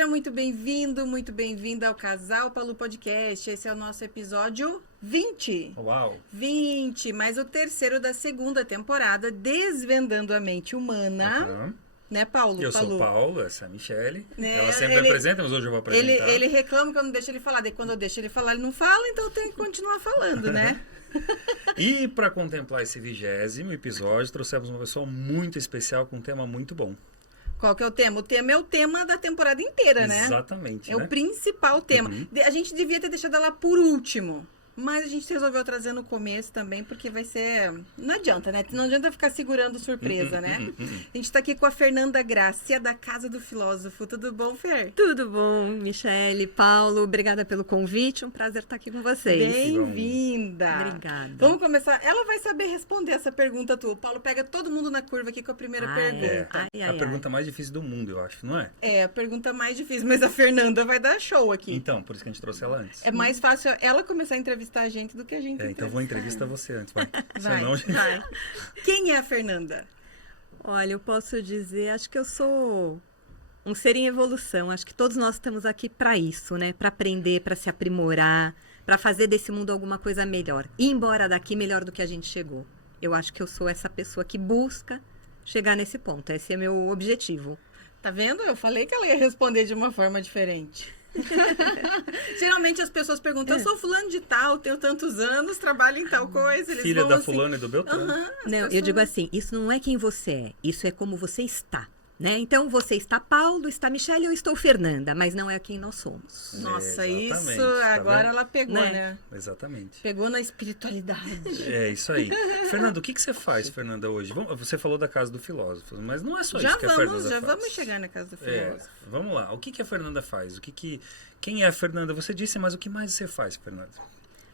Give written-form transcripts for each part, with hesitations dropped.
Seja muito bem-vindo, muito bem-vinda ao Casal Palu Podcast. Esse é o nosso episódio 20. Uau! 20, mais o terceiro da segunda temporada, Desvendando a Mente Humana. Uhum. Né, Paulo? Eu sou o Paulo, essa é a Michele. Né? Ela sempre apresenta, mas hoje eu vou apresentar. Ele reclama que eu não deixo ele falar. Daí quando eu deixo ele falar, ele não fala, então eu tenho que continuar falando, né? E para contemplar esse 20º episódio, trouxemos uma pessoa muito especial com um tema muito bom. Qual que é o tema? O tema é o tema da temporada inteira, né? Exatamente. É o principal tema. Uhum. A gente devia ter deixado ela por último. Mas a gente resolveu trazer no começo também, porque vai ser... Não adianta, né? Não adianta ficar segurando surpresa, né? A gente tá aqui com a Fernanda Grácia, da Casa do Filósofo. Tudo bom, Fer? Tudo bom, Michele, Paulo. Obrigada pelo convite. Um prazer estar aqui com vocês. Bem-vinda. Obrigada. Vamos começar. Ela vai saber responder essa pergunta tua. O Paulo pega todo mundo na curva aqui com a primeira pergunta. A pergunta mais difícil do mundo, eu acho, não é? É, a pergunta mais difícil. Mas a Fernanda vai dar show aqui. Então, por isso que a gente trouxe ela antes. É mais fácil ela começar a entrevistar a gente do que a gente então vou entrevistar você antes, vai. Vai. Quem é a Fernanda? Olha, eu posso dizer, acho que eu sou um ser em evolução. Acho que todos nós estamos aqui para isso, né? Para aprender, para se aprimorar, para fazer desse mundo alguma coisa melhor. Ir embora daqui melhor do que a gente chegou. Eu acho que eu sou essa pessoa que busca chegar nesse ponto. Esse é meu objetivo. Tá vendo? Eu falei que ela ia responder de uma forma diferente. Geralmente as pessoas perguntam, eu sou fulano de tal, tenho tantos anos, trabalho em tal coisa. Eles Filha vão da assim, fulano e do Beltrano. Não, pessoas... eu digo assim, isso não é quem você é, isso é como você está. Né? Então, você está Paulo, está Michele, eu estou Fernanda, mas não é quem nós somos. Nossa, isso, tá agora ela pegou, né? Exatamente. Pegou na espiritualidade. É, isso aí. Fernanda, o que você faz, Fernanda, hoje? Você falou da Casa do Filósofo, mas não é só isso que a Fernanda faz. Já vamos chegar na Casa do Filósofo. Vamos lá. O que a Fernanda faz? Quem é a Fernanda? Você disse, mas o que mais você faz, Fernanda?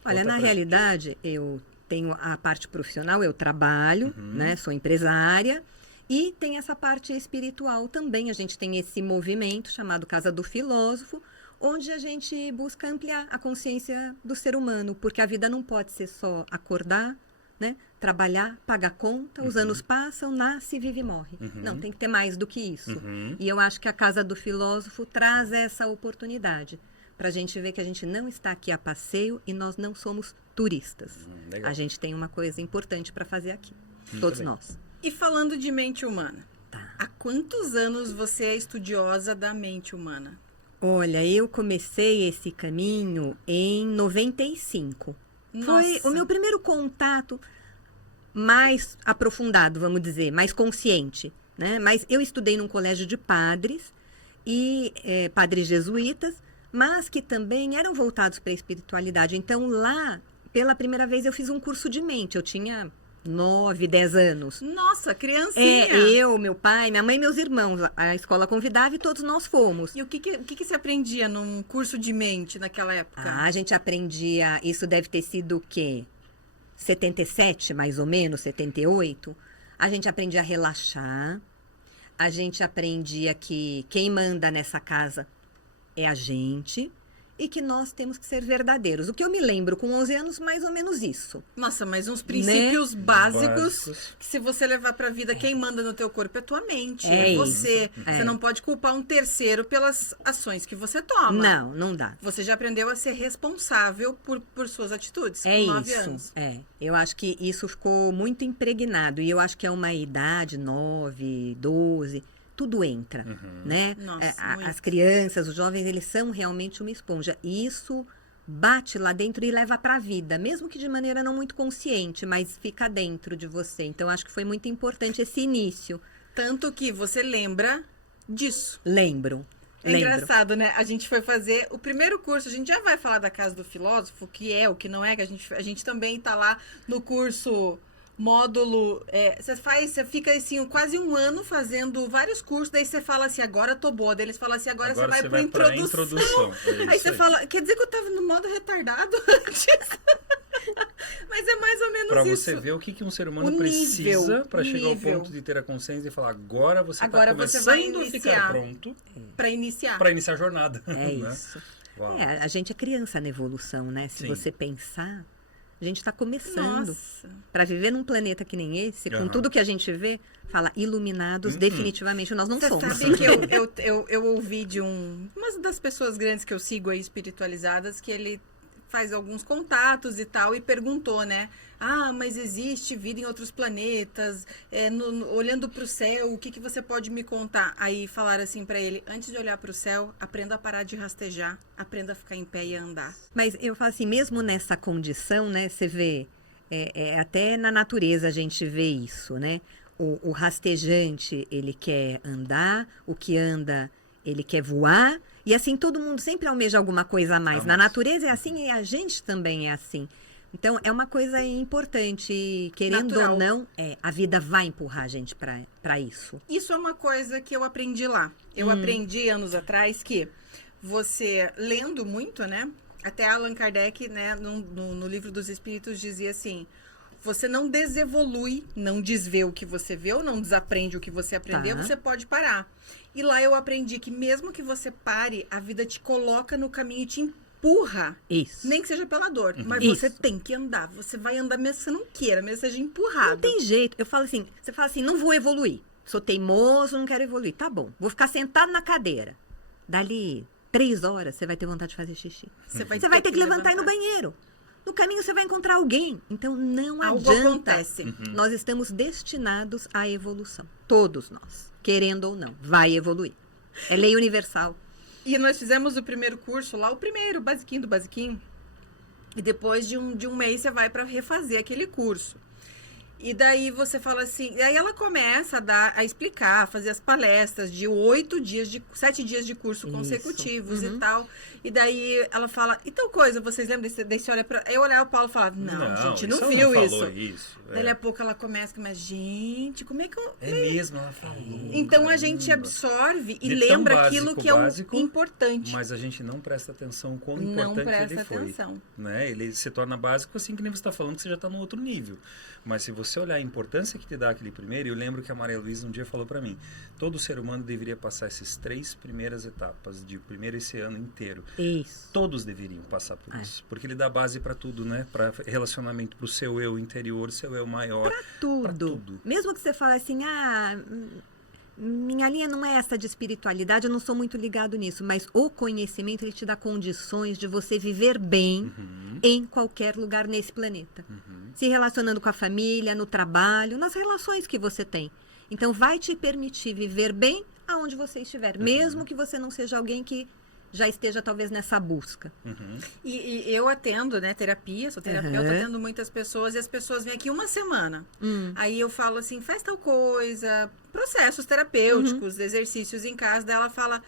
Olha, na realidade, eu tenho a parte profissional, eu trabalho, né? Sou empresária. E tem essa parte espiritual também. A gente tem esse movimento chamado Casa do Filósofo, onde a gente busca ampliar a consciência do ser humano, porque a vida não pode ser só acordar, né? Trabalhar, pagar conta, os anos passam, nasce, vive e morre. Não, tem que ter mais do que isso. E eu acho que a Casa do Filósofo traz essa oportunidade para a gente ver que a gente não está aqui a passeio e nós não somos turistas. A gente tem uma coisa importante para fazer aqui, todos nós. E falando de mente humana, há quantos anos você é estudiosa da mente humana? Olha, eu comecei esse caminho em 95. Nossa. Foi o meu primeiro contato mais aprofundado, vamos dizer, mais consciente, né? Mas eu estudei num colégio de padres, e padres jesuítas, mas que também eram voltados para a espiritualidade. Então, lá, pela primeira vez, eu fiz um curso de mente. Eu tinha 9, 10 anos. Nossa, criancinha! Eu, meu pai, minha mãe e meus irmãos. A escola convidava e todos nós fomos. E o que se aprendia num curso de mente naquela época? A gente aprendia, isso deve ter sido o quê? 77, mais ou menos, 78. A gente aprendia a relaxar. A gente aprendia que quem manda nessa casa é a gente. E que nós temos que ser verdadeiros. O que eu me lembro com 11 anos, mais ou menos isso. Nossa, mas uns princípios básicos que se você levar pra vida, quem manda no teu corpo é tua mente, é você. Você não pode culpar um terceiro pelas ações que você toma. Não dá. Você já aprendeu a ser responsável por suas atitudes com 9 anos. Eu acho que isso ficou muito impregnado. E eu acho que é uma idade, 9, 12... tudo entra, né? Nossa, as crianças, os jovens, eles são realmente uma esponja. E isso bate lá dentro e leva para a vida, mesmo que de maneira não muito consciente, mas fica dentro de você. Então, acho que foi muito importante esse início. Tanto que você lembra disso. Lembro. Engraçado, né? A gente foi fazer o primeiro curso, a gente já vai falar da Casa do Filósofo, o que é, o que não é, que a gente também tá lá no curso... módulo, você fica assim quase um ano fazendo vários cursos, daí você fala assim, agora tô boa, daí eles falam assim, agora você vai pra introdução. Aí você fala, quer dizer que eu tava no modo retardado antes? Mas é mais ou menos pra isso. Pra você ver o que um ser humano precisa para chegar ao ponto de ter a consciência e falar, agora você tá começando a ficar pronto pra iniciar a jornada. É isso. A gente é criança na evolução, né? Se você pensar... A gente está começando. Para viver num planeta que nem esse, com tudo que a gente vê, fala iluminados, definitivamente nós não somos. Você sabe que eu ouvi de uma das pessoas grandes que eu sigo aí, espiritualizadas, que ele faz alguns contatos e tal, e perguntou, né? Ah, mas existe vida em outros planetas, olhando para o céu, o que você pode me contar? Aí falaram assim para ele, antes de olhar para o céu, aprenda a parar de rastejar, aprenda a ficar em pé e a andar. Mas eu falo assim, mesmo nessa condição, né, você vê, até na natureza a gente vê isso, né? O rastejante, ele quer andar, o que anda, ele quer voar, e assim todo mundo sempre almeja alguma coisa a mais. Na natureza é assim e a gente também é assim. Então, é uma coisa importante, querendo natural. ou não, a vida vai empurrar a gente para isso. Isso é uma coisa que eu aprendi lá. Eu aprendi anos atrás que você, lendo muito, né? Até Allan Kardec, né, no Livro dos Espíritos, dizia assim, você não desevolui, não desvê o que você vê ou não desaprende o que você aprendeu, você pode parar. E lá eu aprendi que mesmo que você pare, a vida te coloca no caminho e te empurra. Isso. Nem que seja pela dor, mas você tem que andar. Você vai andar mesmo que você não queira, mesmo que seja empurrado. Não tem jeito. Eu falo assim, você fala assim, não vou evoluir. Sou teimoso, não quero evoluir. Tá bom, vou ficar sentado na cadeira. Dali 3 horas, você vai ter vontade de fazer xixi. Você vai ter que levantar e ir no banheiro. No caminho você vai encontrar alguém. Então não algo adianta. Acontece. Nós estamos destinados à evolução. Todos nós. Querendo ou não. Vai evoluir. É lei universal. E nós fizemos o primeiro curso lá, o basiquinho do basiquinho. E depois de um mês você vai para refazer aquele curso. E daí você fala assim, e aí ela começa a explicar, a fazer as palestras de 7 dias de curso consecutivos e tal. E daí ela fala, e tal coisa, vocês lembram desse olha pra... Eu olhava o Paulo e falava, não, a gente não viu isso. Daí a pouco ela começa, mas gente, como é que eu... É mesmo, ela falou. Então a gente absorve e lembra aquilo que é o importante. Mas a gente não presta atenção quão importante ele foi. Né? Ele se torna básico assim que nem você está falando, que você já está no outro nível. Mas se você olhar a importância que te dá aquele primeiro, eu lembro que a Maria Luísa um dia falou para mim, todo ser humano deveria passar essas 3 primeiras etapas, de primeiro esse ano inteiro. Isso. Todos deveriam passar por isso. Porque ele dá base para tudo, né? Para relacionamento, para o seu eu interior, seu eu maior. Para tudo. Mesmo que você fale assim, minha linha não é essa de espiritualidade, eu não sou muito ligado nisso, mas o conhecimento, ele te dá condições de você viver bem em qualquer lugar nesse planeta. Se relacionando com a família, no trabalho, nas relações que você tem. Então, vai te permitir viver bem aonde você estiver, mesmo que você não seja alguém que já esteja talvez nessa busca. E eu atendo, né, terapia, sou terapeuta, atendo muitas pessoas e as pessoas vêm aqui uma semana. Aí eu falo assim, faz tal coisa, processos terapêuticos, exercícios em casa, daí ela fala,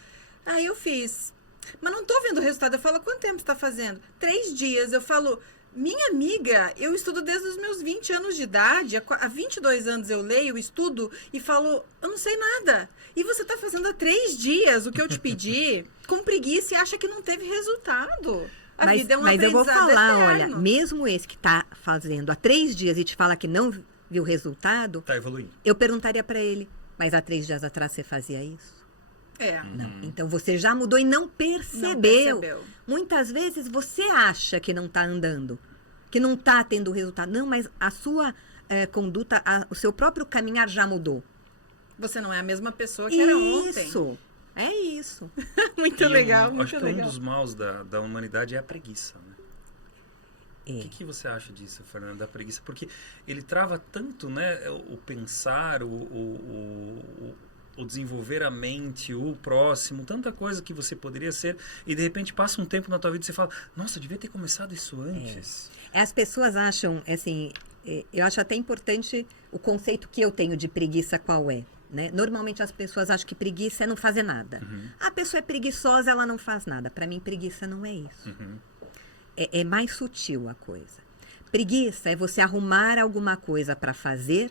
eu fiz, mas não tô vendo o resultado. Eu falo, quanto tempo você tá fazendo? 3 dias. Eu falo, minha amiga, eu estudo desde os meus 20 anos de idade, há 22 anos eu leio, estudo e falo, eu não sei nada. E você está fazendo há 3 dias o que eu te pedi, com preguiça e acha que não teve resultado. A vida é um mas eu vou falar, eterno. olha, mesmo esse que está fazendo há 3 dias e te fala que não viu resultado, tá evoluindo. Eu perguntaria para ele, mas há 3 dias atrás você fazia isso? Não. Então você já mudou e não percebeu. Muitas vezes você acha que não está andando, que não está tendo resultado. Não, mas a sua conduta, o seu próprio caminhar já mudou. Você não é a mesma pessoa que era ontem. É isso. Muito legal, muito acho legal. Que um dos maus da humanidade é a preguiça, né? O que você acha disso, Fernanda, da preguiça? Porque ele trava tanto, né, o pensar, o desenvolver a mente, o próximo, tanta coisa que você poderia ser, e de repente passa um tempo na tua vida e você fala, nossa, eu devia ter começado isso antes. As pessoas acham, assim, eu acho até importante o conceito que eu tenho de preguiça qual é. Né? Normalmente as pessoas acham que preguiça é não fazer nada. A pessoa é preguiçosa, ela não faz nada. Para mim, preguiça não é isso. É mais sutil a coisa. Preguiça é você arrumar alguma coisa para fazer,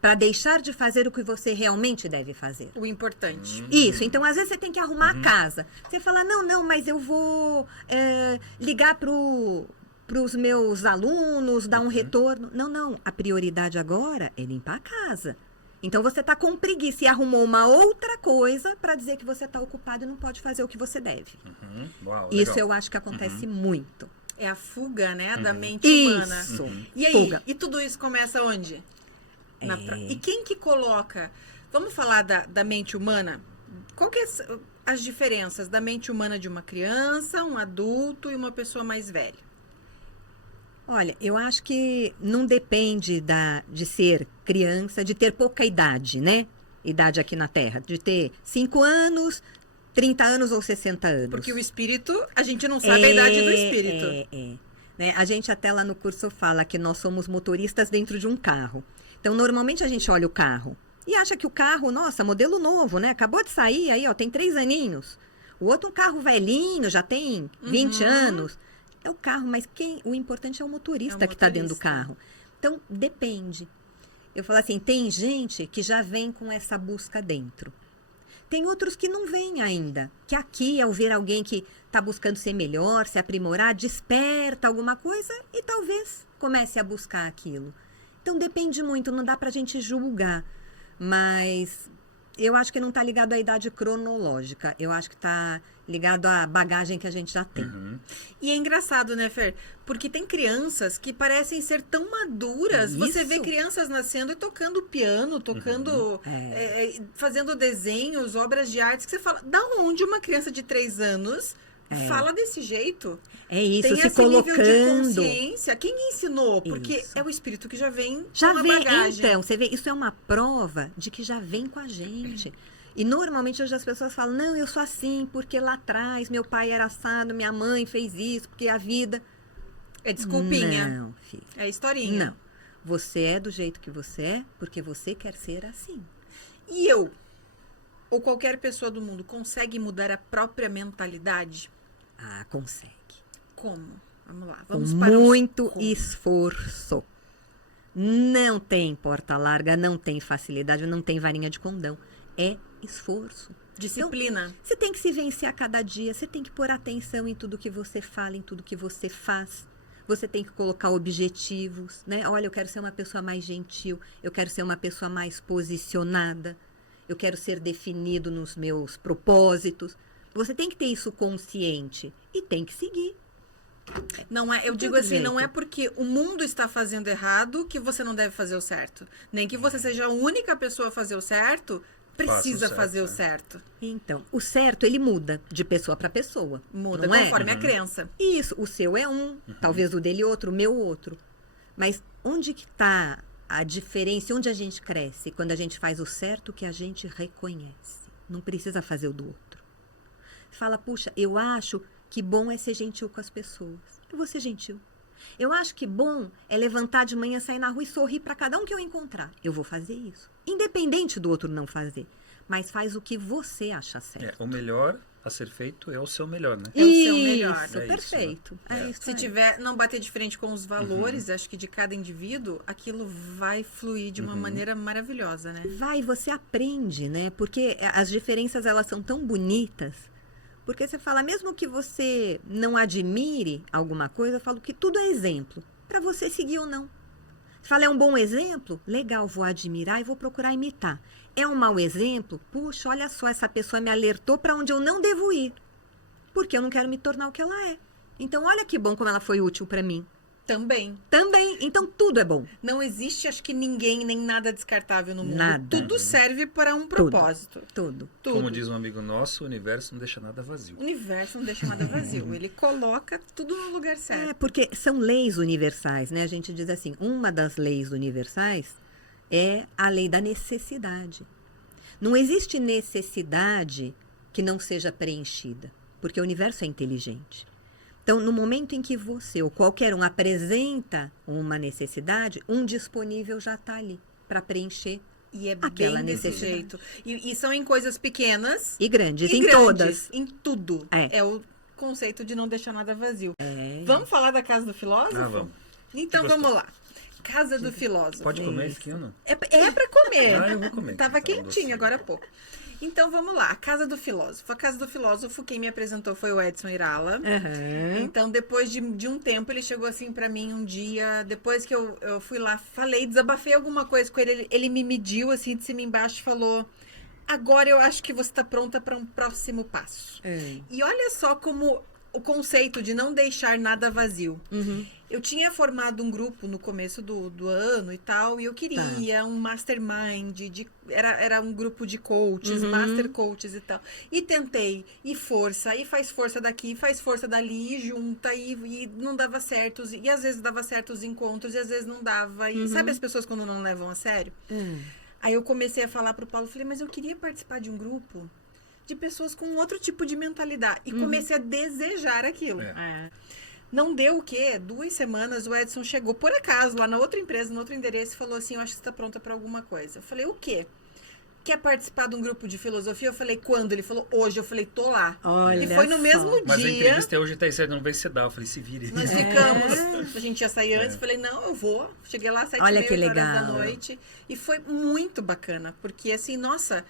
para deixar de fazer o que você realmente deve fazer. O importante. Isso. Então, às vezes, você tem que arrumar a casa. Você fala, não, mas eu vou ligar para os meus alunos, dar um retorno. Não. A prioridade agora é limpar a casa. Então, você está com preguiça e arrumou uma outra coisa para dizer que você está ocupado e não pode fazer o que você deve. Uau, isso eu acho que acontece muito. É a fuga, né, da mente humana. Isso. E aí, Fuga. e tudo isso começa onde? E quem que coloca... Vamos falar da mente humana? Qual que é as diferenças da mente humana de uma criança, um adulto e uma pessoa mais velha? Olha, eu acho que não depende de ser criança, de ter pouca idade, né? Idade aqui na Terra. De ter 5 anos, 30 anos ou 60 anos. Porque o espírito, a gente não sabe a idade do espírito. Né? A gente até lá no curso fala que nós somos motoristas dentro de um carro. Então, normalmente a gente olha o carro e acha que o carro, nossa, modelo novo, né? Acabou de sair aí, ó, tem 3 aninhos. O outro um carro velhinho, já tem 20 anos. É o carro, mas o importante é o motorista que está dentro do carro. Então, depende. Eu falo assim, tem gente que já vem com essa busca dentro. Tem outros que não vêm ainda. Que aqui, ao ver alguém que está buscando ser melhor, se aprimorar, desperta alguma coisa e talvez comece a buscar aquilo. Então, depende muito, não dá para a gente julgar. Mas eu acho que não está ligado à idade cronológica. Eu acho que está ligado à bagagem que a gente já tem. E é engraçado, né, Fer? Porque tem crianças que parecem ser tão maduras. Isso. Você vê crianças nascendo e tocando piano, tocando, fazendo desenhos, obras de arte, que você fala, da onde uma criança de 3 anos fala desse jeito? É isso, tem se esse colocando. nível de consciência. Quem ensinou? Porque Isso. é o espírito que já vem Já com a vem, bagagem. então, você vê, isso é uma prova de que já vem com a gente. E normalmente hoje as pessoas falam, não, eu sou assim, porque lá atrás meu pai era assado, minha mãe fez isso, porque a vida... É desculpinha. Não, filho. É historinha. Não. Você é do jeito que você é, porque você quer ser assim. E eu, ou qualquer pessoa do mundo, consegue mudar a própria mentalidade? Ah, consegue. Como? Vamos lá. Com Vamos para muito como. esforço. Não tem porta larga, não tem facilidade, não tem varinha de condão. É esforço. Disciplina. Então, você tem que se vencer a cada dia, você tem que pôr atenção em tudo que você fala, em tudo que você faz. Você tem que colocar objetivos, né? Olha, eu quero ser uma pessoa mais gentil, eu quero ser uma pessoa mais posicionada, eu quero ser definido nos meus propósitos. Você tem que ter isso consciente e tem que seguir. Não é, eu Não digo tem assim, jeito. não é porque o mundo está fazendo errado que você não deve fazer o certo. Nem que você seja a única pessoa a fazer o certo, precisa certo, fazer o né? certo. Então, o certo, ele muda de pessoa para pessoa. Muda não é? conforme a crença. Isso, o seu é um, talvez o dele outro, o meu outro. Mas onde que está a diferença, onde a gente cresce? Quando a gente faz o certo que a gente reconhece. Não precisa fazer o do outro. Fala, puxa, eu acho que bom é ser gentil com as pessoas. Eu vou ser gentil. Eu acho que bom é levantar de manhã, sair na rua e sorrir para cada um que eu encontrar. Eu vou fazer isso. Independente do outro não fazer. Mas faz o que você acha certo. O melhor a ser feito é o seu melhor, né? É o seu melhor. Isso, É isso, perfeito. né? É isso Se aí. tiver, não bater de frente com os valores, acho que de cada indivíduo, aquilo vai fluir de uma maneira maravilhosa, né? Vai, você aprende, né? Porque as diferenças, elas são tão bonitas. Porque você fala, mesmo que você não admire alguma coisa, eu falo que tudo é exemplo, para você seguir ou não. Você fala, é um bom exemplo? Legal, vou admirar e vou procurar imitar. É um mau exemplo? Puxa, olha só, essa pessoa me alertou para onde eu não devo ir. Porque eu não quero me tornar o que ela é. Então, olha que bom como ela foi útil para mim. Também. Também. Então, tudo é bom. Não existe, acho que ninguém, nem nada descartável no mundo. Nada. Tudo serve para um propósito. Tudo. Tudo. Como diz um amigo nosso, o universo não deixa nada vazio. O universo não deixa nada vazio. Ele coloca tudo no lugar certo. É, porque são leis universais, né? A gente diz assim, uma das leis universais é a lei da necessidade. Não existe necessidade que não seja preenchida, porque o universo é inteligente. Então, no momento em que você ou qualquer um apresenta uma necessidade, um disponível já está ali para preencher E é aquela bem desse necessidade. jeito. E são em coisas pequenas E grandes, e em grandes, todas. em tudo. É. É o conceito de não deixar nada vazio. É. Vamos falar da Casa do Filósofo? Ah, vamos. Então, Que vamos lá. Casa do Filósofo. Pode comer esse aqui ou não? É para comer. Ah, eu vou comer. Tava Então, quentinho docinho. agora há pouco. Então, vamos lá. A Casa do Filósofo. A Casa do Filósofo, quem me apresentou foi o Edson Irala. Aham. Então, depois de um tempo, ele chegou assim pra mim um dia, depois que eu fui lá, falei, desabafei alguma coisa com ele, ele me mediu assim de cima e embaixo e falou, agora eu acho que você tá pronta para um próximo passo. É. E olha só como o conceito de não deixar nada vazio. Uhum. Eu tinha formado um grupo no começo do ano e tal, e eu queria um mastermind, era um grupo de coaches, master coaches e tal. E tentei, e faz força daqui, faz força dali, e junta, e não dava certo. E às vezes dava certo os encontros, e às vezes não dava. E sabe as pessoas quando não levam a sério? Aí eu comecei a falar pro Paulo, falei, mas eu queria participar de um grupo de pessoas com outro tipo de mentalidade. E comecei a desejar aquilo. Não deu o quê? 2 semanas, o Edson chegou, por acaso, lá na outra empresa, no outro endereço, e falou assim, eu acho que você está pronta para alguma coisa. Eu falei, o quê? Quer participar de um grupo de filosofia? Eu falei, quando? Ele falou, hoje. Eu falei, tô lá. Olha e foi no mesmo dia. Mas a entrevista hoje tá certo, não vai se dar. Eu falei, se vire. Nós ficamos, a gente ia sair antes, falei, não, eu vou. Cheguei lá às 7h30 da noite. E foi muito bacana, porque assim, nossa...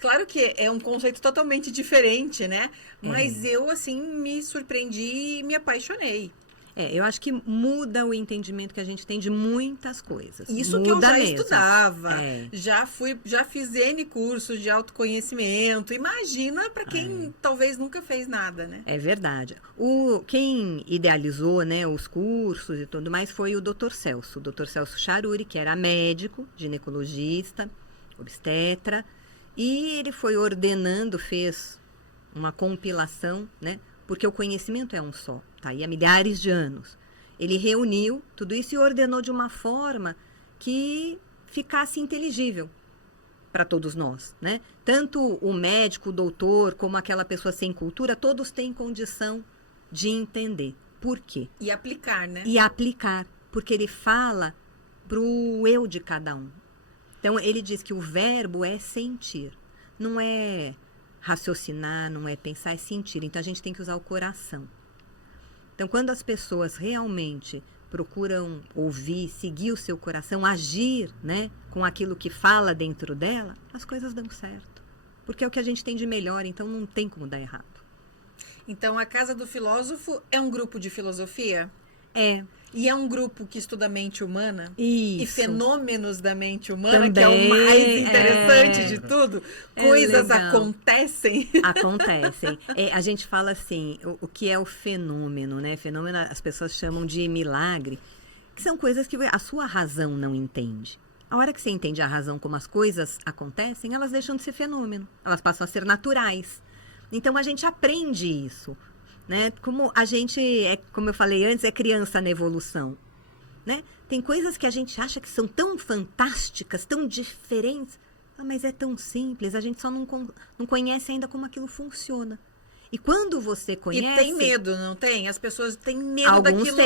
Claro que é um conceito totalmente diferente, né? Mas eu, assim, me surpreendi e me apaixonei. Eu acho que muda o entendimento que a gente tem de muitas coisas. Isso muda que eu já mesmo. estudava. Já fiz N cursos de autoconhecimento. Imagina para quem talvez nunca fez nada, né? É verdade. Quem idealizou, né, os cursos e tudo mais foi o Dr. Celso. O Dr. Celso Charuri, que era médico, ginecologista, obstetra. E ele foi ordenando, fez uma compilação, né? Porque o conhecimento é um só, tá aí há milhares de anos. Ele reuniu tudo isso e ordenou de uma forma que ficasse inteligível para todos nós, né? Tanto o médico, o doutor, como aquela pessoa sem cultura, todos têm condição de entender. Por quê? E aplicar, né? E aplicar, porque ele fala pro eu de cada um. Então, ele diz que o verbo é sentir. Não é raciocinar, não é pensar, é sentir. Então, a gente tem que usar o coração. Então, quando as pessoas realmente procuram ouvir, seguir o seu coração, agir, né, com aquilo que fala dentro dela, as coisas dão certo. Porque é o que a gente tem de melhor, então não tem como dar errado. Então, a Casa do Filósofo é um grupo de filosofia? É. E é um grupo que estuda a mente humana? Isso. E fenômenos da mente humana, Também, que é o mais interessante de tudo. Coisas acontecem. Acontecem. A gente fala assim, o que é o fenômeno, né? Fenômeno as pessoas chamam de milagre, que são coisas que a sua razão não entende. A hora que você entende a razão como as coisas acontecem, elas deixam de ser fenômeno. Elas passam a ser naturais. Então, a gente aprende isso. Né? Como a gente, como eu falei antes, é criança na evolução. Né? Tem coisas que a gente acha que são tão fantásticas, tão diferentes, mas é tão simples, a gente só não conhece ainda como aquilo funciona. E quando você conhece... E tem medo, não tem? As pessoas têm medo daquilo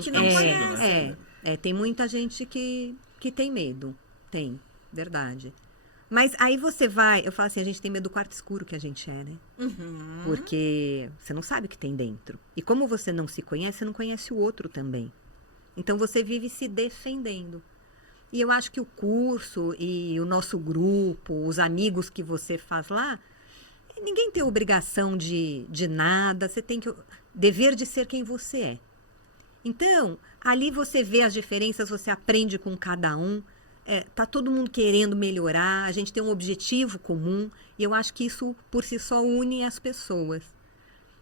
que não conhecem. Tem muita gente que tem medo. Tem, verdade. Mas aí você vai... Eu falo assim, a gente tem medo do quarto escuro que a gente é, né? Porque você não sabe o que tem dentro. E como você não se conhece, você não conhece o outro também. Então, você vive se defendendo. E eu acho que o curso e o nosso grupo, os amigos que você faz lá, ninguém tem obrigação de nada. Você tem que... Dever de ser quem você é. Então, ali você vê as diferenças, você aprende com cada um. Tá todo mundo querendo melhorar, a gente tem um objetivo comum, e eu acho que isso, por si só, une as pessoas.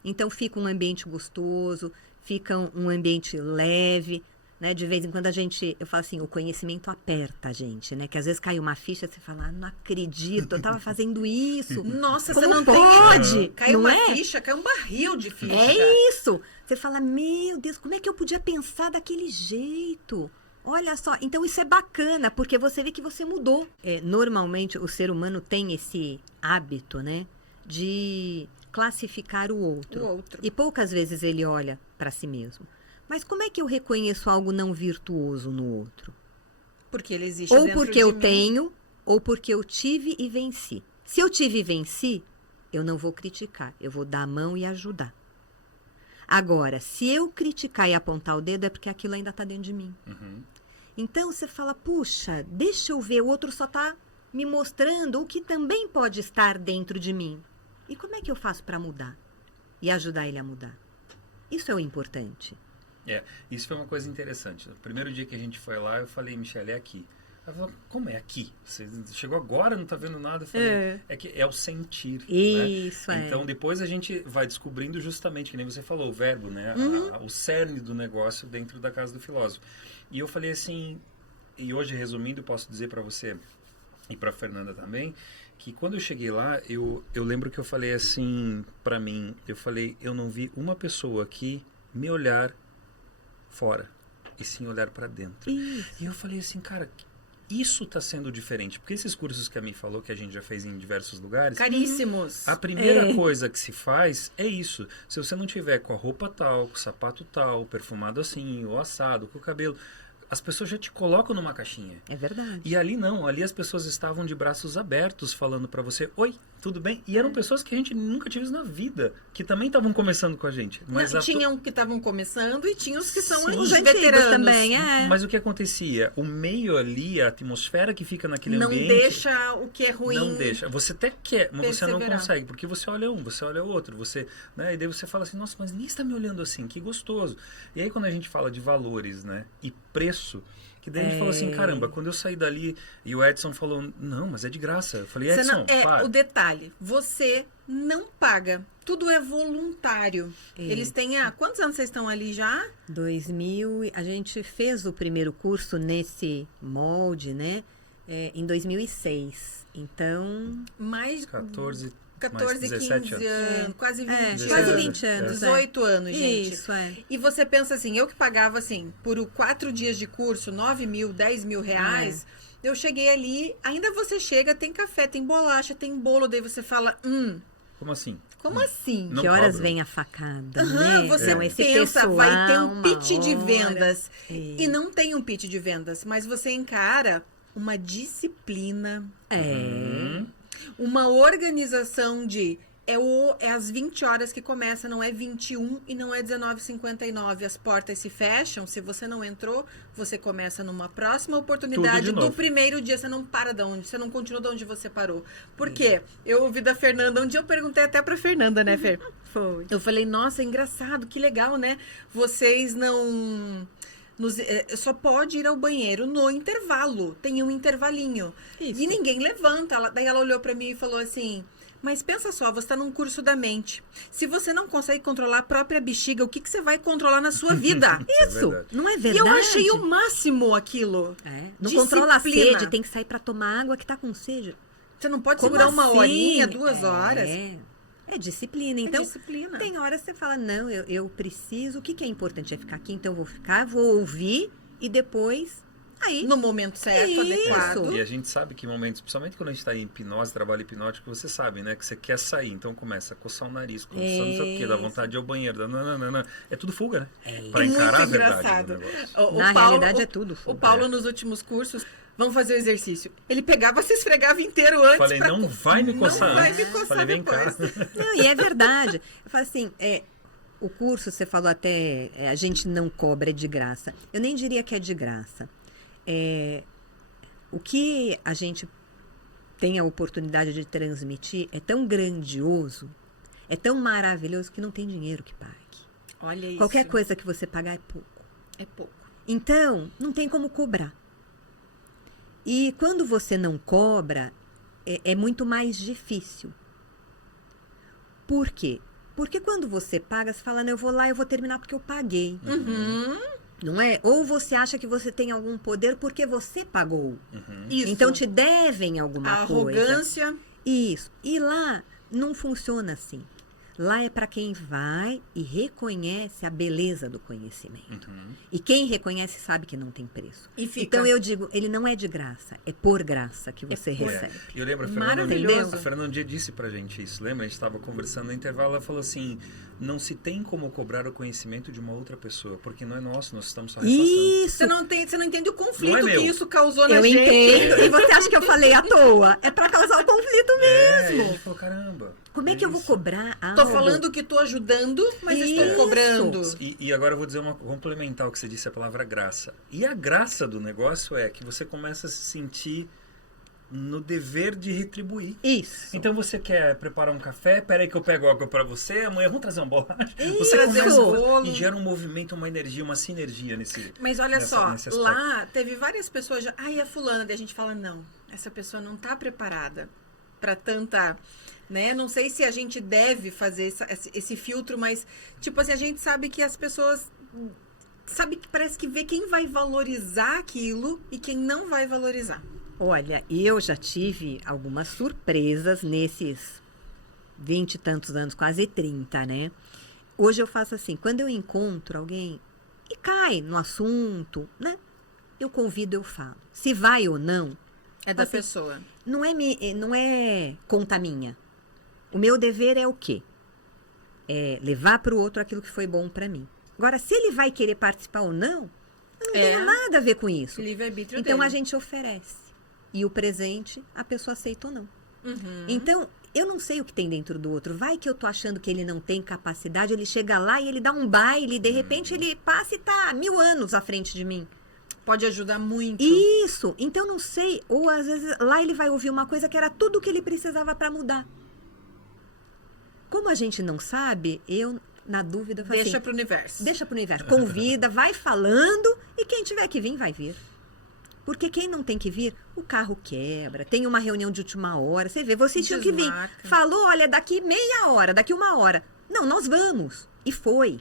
Então, fica um ambiente gostoso, fica um ambiente leve, né? De vez em quando eu falo assim, o conhecimento aperta a gente, né? Que às vezes cai uma ficha, você fala, não acredito, eu estava fazendo isso. Nossa, como você não pode? Caiu uma ficha, caiu um barril de ficha. É isso! Você fala, meu Deus, como é que eu podia pensar daquele jeito? Olha só, então isso é bacana, porque você vê que você mudou. Normalmente, o ser humano tem esse hábito, né, de classificar o outro. E poucas vezes ele olha para si mesmo. Mas como é que eu reconheço algo não virtuoso no outro? Porque ele existe ou dentro porque de eu mim. tenho, ou porque eu tive e venci. Se eu tive e venci, eu não vou criticar, eu vou dar a mão e ajudar. Agora, se eu criticar e apontar o dedo, é porque aquilo ainda está dentro de mim. Então, você fala, puxa, deixa eu ver, o outro só está me mostrando o que também pode estar dentro de mim. E como é que eu faço para mudar? E ajudar ele a mudar? Isso é o importante. Isso foi uma coisa interessante. No primeiro dia que a gente foi lá, eu falei, Michele, é aqui. Ela falou, como é aqui? Você chegou agora, não tá vendo nada? Eu falei, é que é o sentir. Isso, né? Então, depois a gente vai descobrindo justamente, que nem você falou, o verbo, né? O cerne do negócio dentro da Casa do Filósofo. E eu falei assim, e hoje, resumindo, posso dizer para você e para Fernanda também, que quando eu cheguei lá, eu lembro que eu falei assim para mim, eu falei, eu não vi uma pessoa aqui me olhar fora, e sim olhar para dentro. E eu falei assim, cara, isso está sendo diferente, porque esses cursos que a Mi falou, que a gente já fez em diversos lugares, caríssimos. A primeira coisa que se faz é isso. Se você não tiver com a roupa tal, com o sapato tal, perfumado assim, ou assado, com o cabelo, as pessoas já te colocam numa caixinha. É verdade. E ali não, ali as pessoas estavam de braços abertos falando pra você, oi, tudo bem? E eram pessoas que a gente nunca tinha visto na vida, que também estavam começando com a gente. Mas Tinham que estavam começando e tinham os que são os os veteranos também, Mas o que acontecia? O meio ali, a atmosfera que fica naquele não ambiente... Não deixa o que é ruim. Não deixa. Você até quer, mas você não perseverar. consegue, porque você olha um, você olha o outro, você, né? E daí você fala assim, nossa, mas ninguém está me olhando assim, que gostoso. E aí quando a gente fala de valores, né, e preço, que daí a gente falou assim, caramba, quando eu saí dali, e o Edson falou, não, mas é de graça. Eu falei, Edson, para. O detalhe, você não paga, tudo é voluntário. Eles têm, quantos anos vocês estão ali já? 2000, a gente fez o primeiro curso nesse molde, né, em 2006. Então... Mais 14, 17 15 anos, quase 20 anos. Quase 20 anos. 18 anos, gente. Isso, E você pensa assim, eu que pagava assim, por 4 dias de curso, 9 mil, 10 mil reais, eu cheguei ali, ainda você chega, tem café, tem bolacha, tem bolo, daí você fala, Como assim? Como assim? Não que horas cobro. vem a facada, né? Você Não, esse pensa, pessoal, vai ter um uma pitch de hora. vendas. E não tem um pitch de vendas, mas você encara uma disciplina. Uma organização de... É às 20 horas que começa, não é 21 e não é 19h59. As portas se fecham. Se você não entrou, você começa numa próxima oportunidade do primeiro dia. Você não para de onde, você não continua de onde você parou. Por quê? Eu ouvi da Fernanda, um dia eu perguntei até pra Fernanda, né, Fer? Foi. Eu falei, nossa, engraçado, que legal, né? Vocês não... só pode ir ao banheiro no intervalo. Tem um intervalinho. Isso. E ninguém levanta. Daí ela olhou pra mim e falou assim... Mas pensa só, você está num curso da mente. Se você não consegue controlar a própria bexiga, o que você vai controlar na sua vida? Isso, não é verdade? E eu achei o máximo aquilo. Não controla a sede, tem que sair para tomar água que tá com sede. Você não pode Como segurar uma assim? horinha, 2 horas. É disciplina. Então, disciplina. Tem horas que você fala, não, eu preciso, o que é importante é ficar aqui, então eu vou ficar, vou ouvir e depois... Aí. No momento certo, adequado. E a gente sabe que momentos, principalmente quando a gente está em hipnose, trabalho hipnótico, você sabe, né? Que você quer sair, então começa a coçar o nariz, começa não sei o quê, dá vontade de ir ao banheiro, é tudo fuga, né? Para encarar a verdade do negócio. Na realidade é tudo fuga. O Paulo, nos últimos cursos, vamos fazer o exercício. Ele pegava, se esfregava inteiro antes. Falei, não vai me coçar antes. Não vai me coçar falei, vem depois. cá. Não, e é verdade. Eu falo assim, o curso, você falou até, a gente não cobra, é de graça. Eu nem diria que é de graça. O que a gente tem a oportunidade de transmitir é tão grandioso, é tão maravilhoso que não tem dinheiro que pague. Olha isso. Qualquer coisa que você pagar é pouco. É pouco. Então, não tem como cobrar. E quando você não cobra, é muito mais difícil. Por quê? Porque quando você paga, você fala, não, eu vou lá, eu vou terminar porque eu paguei. Não é? Ou você acha que você tem algum poder porque você pagou. Isso. Então te devem alguma coisa. Arrogância. Isso. E lá não funciona assim. Lá é para quem vai e reconhece a beleza do conhecimento. E quem reconhece sabe que não tem preço. E fica. Então eu digo, ele não é de graça, é por graça que você recebe. E eu lembro, a Fernanda um dia disse pra gente isso, lembra? A gente estava conversando no intervalo, ela falou assim, não se tem como cobrar o conhecimento de uma outra pessoa, porque não é nosso, nós estamos só repassando. Isso! Você não entende o conflito que isso causou eu na gente. Eu entendo, e você acha que eu falei à toa? É para causar o conflito mesmo. E a gente falou, caramba. Como é que eu vou cobrar algo? Tô falando que tô ajudando, mas estou cobrando. E agora eu vou dizer complementar o que você disse, a palavra graça. E a graça do negócio é que você começa a se sentir no dever de retribuir. Isso. Então você quer preparar um café? Peraí que eu pego água para você, amanhã vamos trazer uma bolacha. Você trazer começa um bolo. e gera um movimento, uma energia, uma sinergia nesse. Mas olha nesse só, aspecto. lá teve várias pessoas já. Ai, a fulana, daí a gente fala, não, essa pessoa não tá preparada para tanta. Né? Não sei se a gente deve fazer esse filtro, mas, tipo assim, a gente sabe que as pessoas. Sabe que parece que vê quem vai valorizar aquilo e quem não vai valorizar. Olha, eu já tive algumas surpresas nesses 20 e tantos anos, quase 30, né? Hoje eu faço assim, quando eu encontro alguém e cai no assunto, né? Eu convido, eu falo. Se vai ou não... É da assim, pessoa. Não é conta minha. O meu dever é o quê? É levar para o outro aquilo que foi bom para mim. Agora, se ele vai querer participar ou não, eu não tenho nada a ver com isso. Livre-arbítrio Então, dele. a gente oferece. E o presente, a pessoa aceita ou não. Uhum. Então, eu não sei o que tem dentro do outro. Vai que eu tô achando que ele não tem capacidade, ele chega lá e ele dá um baile, de repente ele passa e tá 1000 anos à frente de mim. Pode ajudar muito. Isso! Então, não sei. Ou, às vezes, lá ele vai ouvir uma coisa que era tudo o que ele precisava para mudar. Como a gente não sabe, eu... Na dúvida, eu falo Deixa assim, pro universo. Deixa pro universo. Convida, vai falando e quem tiver que vir, vai vir. Porque quem não tem que vir, o carro quebra, tem uma reunião de última hora. Você vê, vocês tinham que vir. Desmarca. Falou, olha, daqui meia hora, daqui 1 hora. Não, nós vamos. E foi.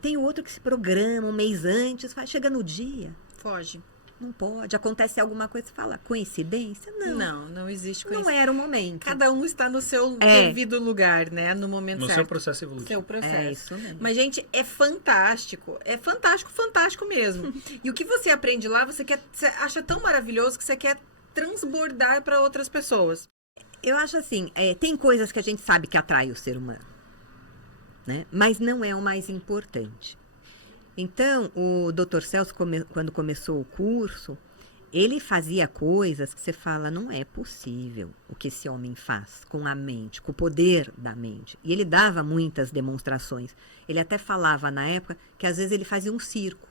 Tem o outro que se programa um mês antes, chega no dia. Foge. Não pode. Acontece alguma coisa, você fala, coincidência? Não. Não existe Não coincidência. era o momento. Cada um está no seu devido lugar, né? No momento No certo. seu processo evolutivo. Seu processo. É isso mesmo. Mas, gente, é fantástico. É fantástico, fantástico mesmo. E o que você aprende lá, você acha tão maravilhoso que você quer transbordar para outras pessoas. Eu acho assim, tem coisas que a gente sabe que atrai o ser humano, né? Mas não é o mais importante. Então, o Dr. Celso, quando começou o curso, ele fazia coisas que você fala, não é possível o que esse homem faz com a mente, com o poder da mente. E ele dava muitas demonstrações. Ele até falava na época que às vezes ele fazia um circo.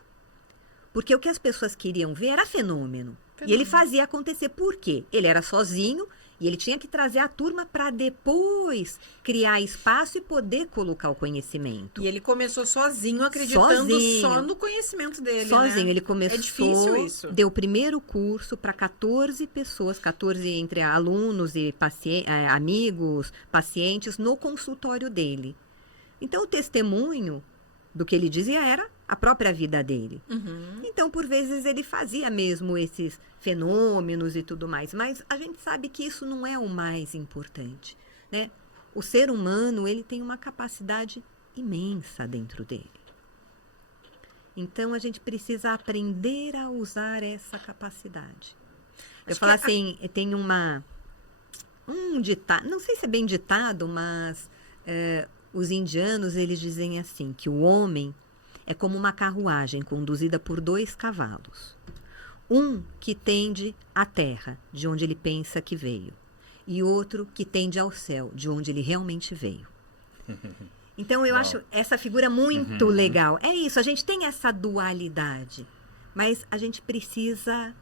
Porque o que as pessoas queriam ver era fenômeno. E ele fazia acontecer. Por quê? Ele era sozinho e ele tinha que trazer a turma para depois criar espaço e poder colocar o conhecimento. E ele começou sozinho, acreditando só no conhecimento dele, Sozinho, né? ele começou, É difícil isso. deu o primeiro curso para 14 pessoas, 14 entre alunos e amigos, pacientes, no consultório dele. Então, o testemunho do que ele dizia era a própria vida dele. Então, por vezes, ele fazia mesmo esses fenômenos e tudo mais. Mas a gente sabe que isso não é o mais importante, né? O ser humano, ele tem uma capacidade imensa dentro dele. Então, a gente precisa aprender a usar essa capacidade. Eu falo assim, tem um ditado, não sei se é bem ditado, mas os indianos, eles dizem assim, que o homem é como uma carruagem conduzida por 2 cavalos. Um que tende à terra, de onde ele pensa que veio. E outro que tende ao céu, de onde ele realmente veio. Então, eu acho essa figura muito legal. É isso, a gente tem essa dualidade. Mas a gente precisa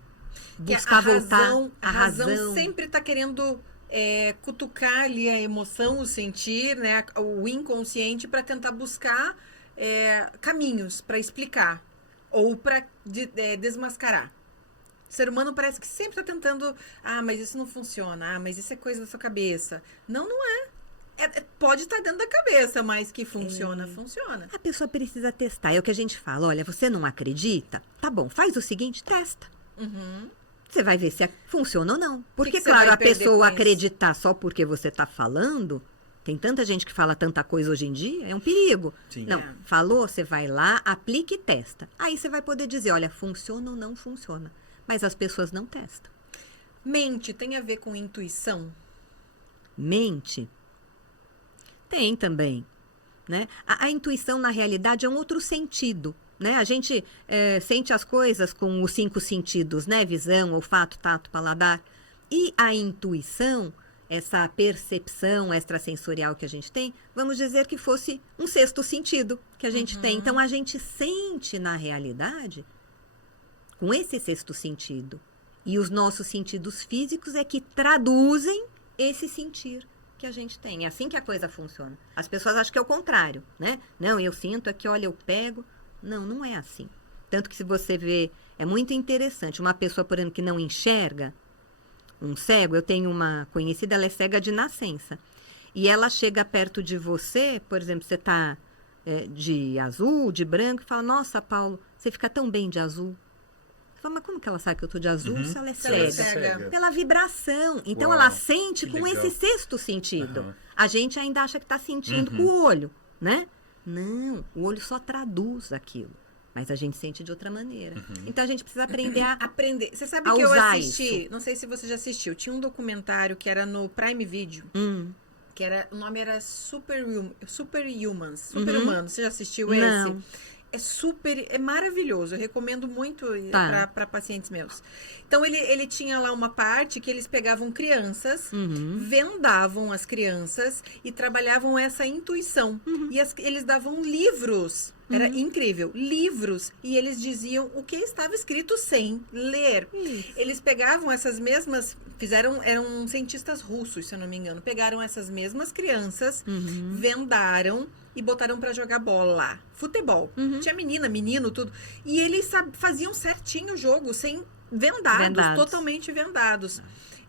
buscar voltar. A razão sempre está querendo cutucar ali a emoção, o sentir, né, o inconsciente, para tentar buscar caminhos para explicar ou para desmascarar. O ser humano parece que sempre está tentando, mas isso não funciona, mas isso é coisa da sua cabeça. Não é. Pode estar dentro da cabeça, mas que funciona, funciona. A pessoa precisa testar. É o que a gente fala. Olha, você não acredita? Tá bom, faz o seguinte, testa. Você vai ver se funciona ou não. Porque, claro, a pessoa acreditar só porque você está falando... Tem tanta gente que fala tanta coisa hoje em dia, é um perigo. Sim. Não, falou, você vai lá, aplica e testa. Aí você vai poder dizer, olha, funciona ou não funciona. Mas as pessoas não testam. Mente tem a ver com intuição? Mente tem também, né? A intuição, na realidade, é um outro sentido, né? A gente sente as coisas com os 5 sentidos, né? Visão, olfato, tato, paladar. E a intuição, essa percepção extrasensorial que a gente tem, vamos dizer que fosse um 6º sentido que a gente tem. Então, a gente sente, na realidade, com esse 6º sentido. E os nossos sentidos físicos é que traduzem esse sentir que a gente tem. É assim que a coisa funciona. As pessoas acham que é o contrário, né? Não, eu sinto aqui, olha, eu pego. Não, não é assim. Tanto que se você vê, é muito interessante. Uma pessoa, por exemplo, que não enxerga, um cego, eu tenho uma conhecida, ela é cega de nascença. E ela chega perto de você, por exemplo, você está de azul, de branco, e fala, nossa, Paulo, você fica tão bem de azul. Você fala, mas como que ela sabe que eu estou de azul se ela é cega? Pela vibração. Então, ela sente com esse sexto sentido. A gente ainda acha que está sentindo com o olho, né? Não, o olho só traduz aquilo. Mas a gente sente de outra maneira. Então, a gente precisa aprender a aprender. Você sabe que eu assisti, não sei se você já assistiu, tinha um documentário que era no Prime Video, que era, o nome era Superhumans, Superhumanos. Você já assistiu esse? Não. É maravilhoso, eu recomendo muito para pacientes meus. Então, ele tinha lá uma parte que eles pegavam crianças, vendavam as crianças e trabalhavam essa intuição. E eles davam livros, era incrível, livros, e eles diziam o que estava escrito sem ler. Eles pegavam essas mesmas, eram cientistas russos, se eu não me engano, pegaram essas mesmas crianças, vendaram e botaram pra jogar bola, futebol. Tinha menino, tudo. E eles faziam certinho o jogo, sem vendados, totalmente vendados.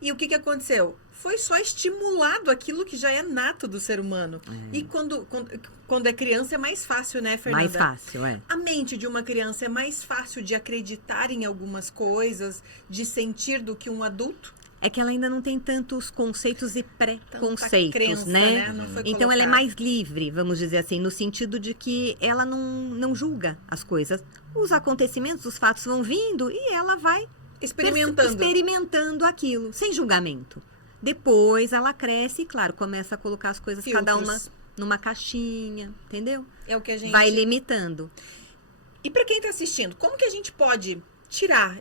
E o que aconteceu? Foi só estimulado aquilo que já é nato do ser humano. E quando é criança é mais fácil, né, Fernanda? Mais fácil, é. A mente de uma criança é mais fácil de acreditar em algumas coisas, de sentir do que um adulto. É que ela ainda não tem tantos conceitos e pré-conceitos, né? Então, ela é mais livre, vamos dizer assim, no sentido de que ela não julga as coisas. Os acontecimentos, os fatos vão vindo e ela vai experimentando aquilo, sem julgamento. Depois, ela cresce e, claro, começa a colocar as coisas, cada uma numa caixinha, entendeu? É o que a gente... Vai limitando. E para quem está assistindo, como que a gente pode tirar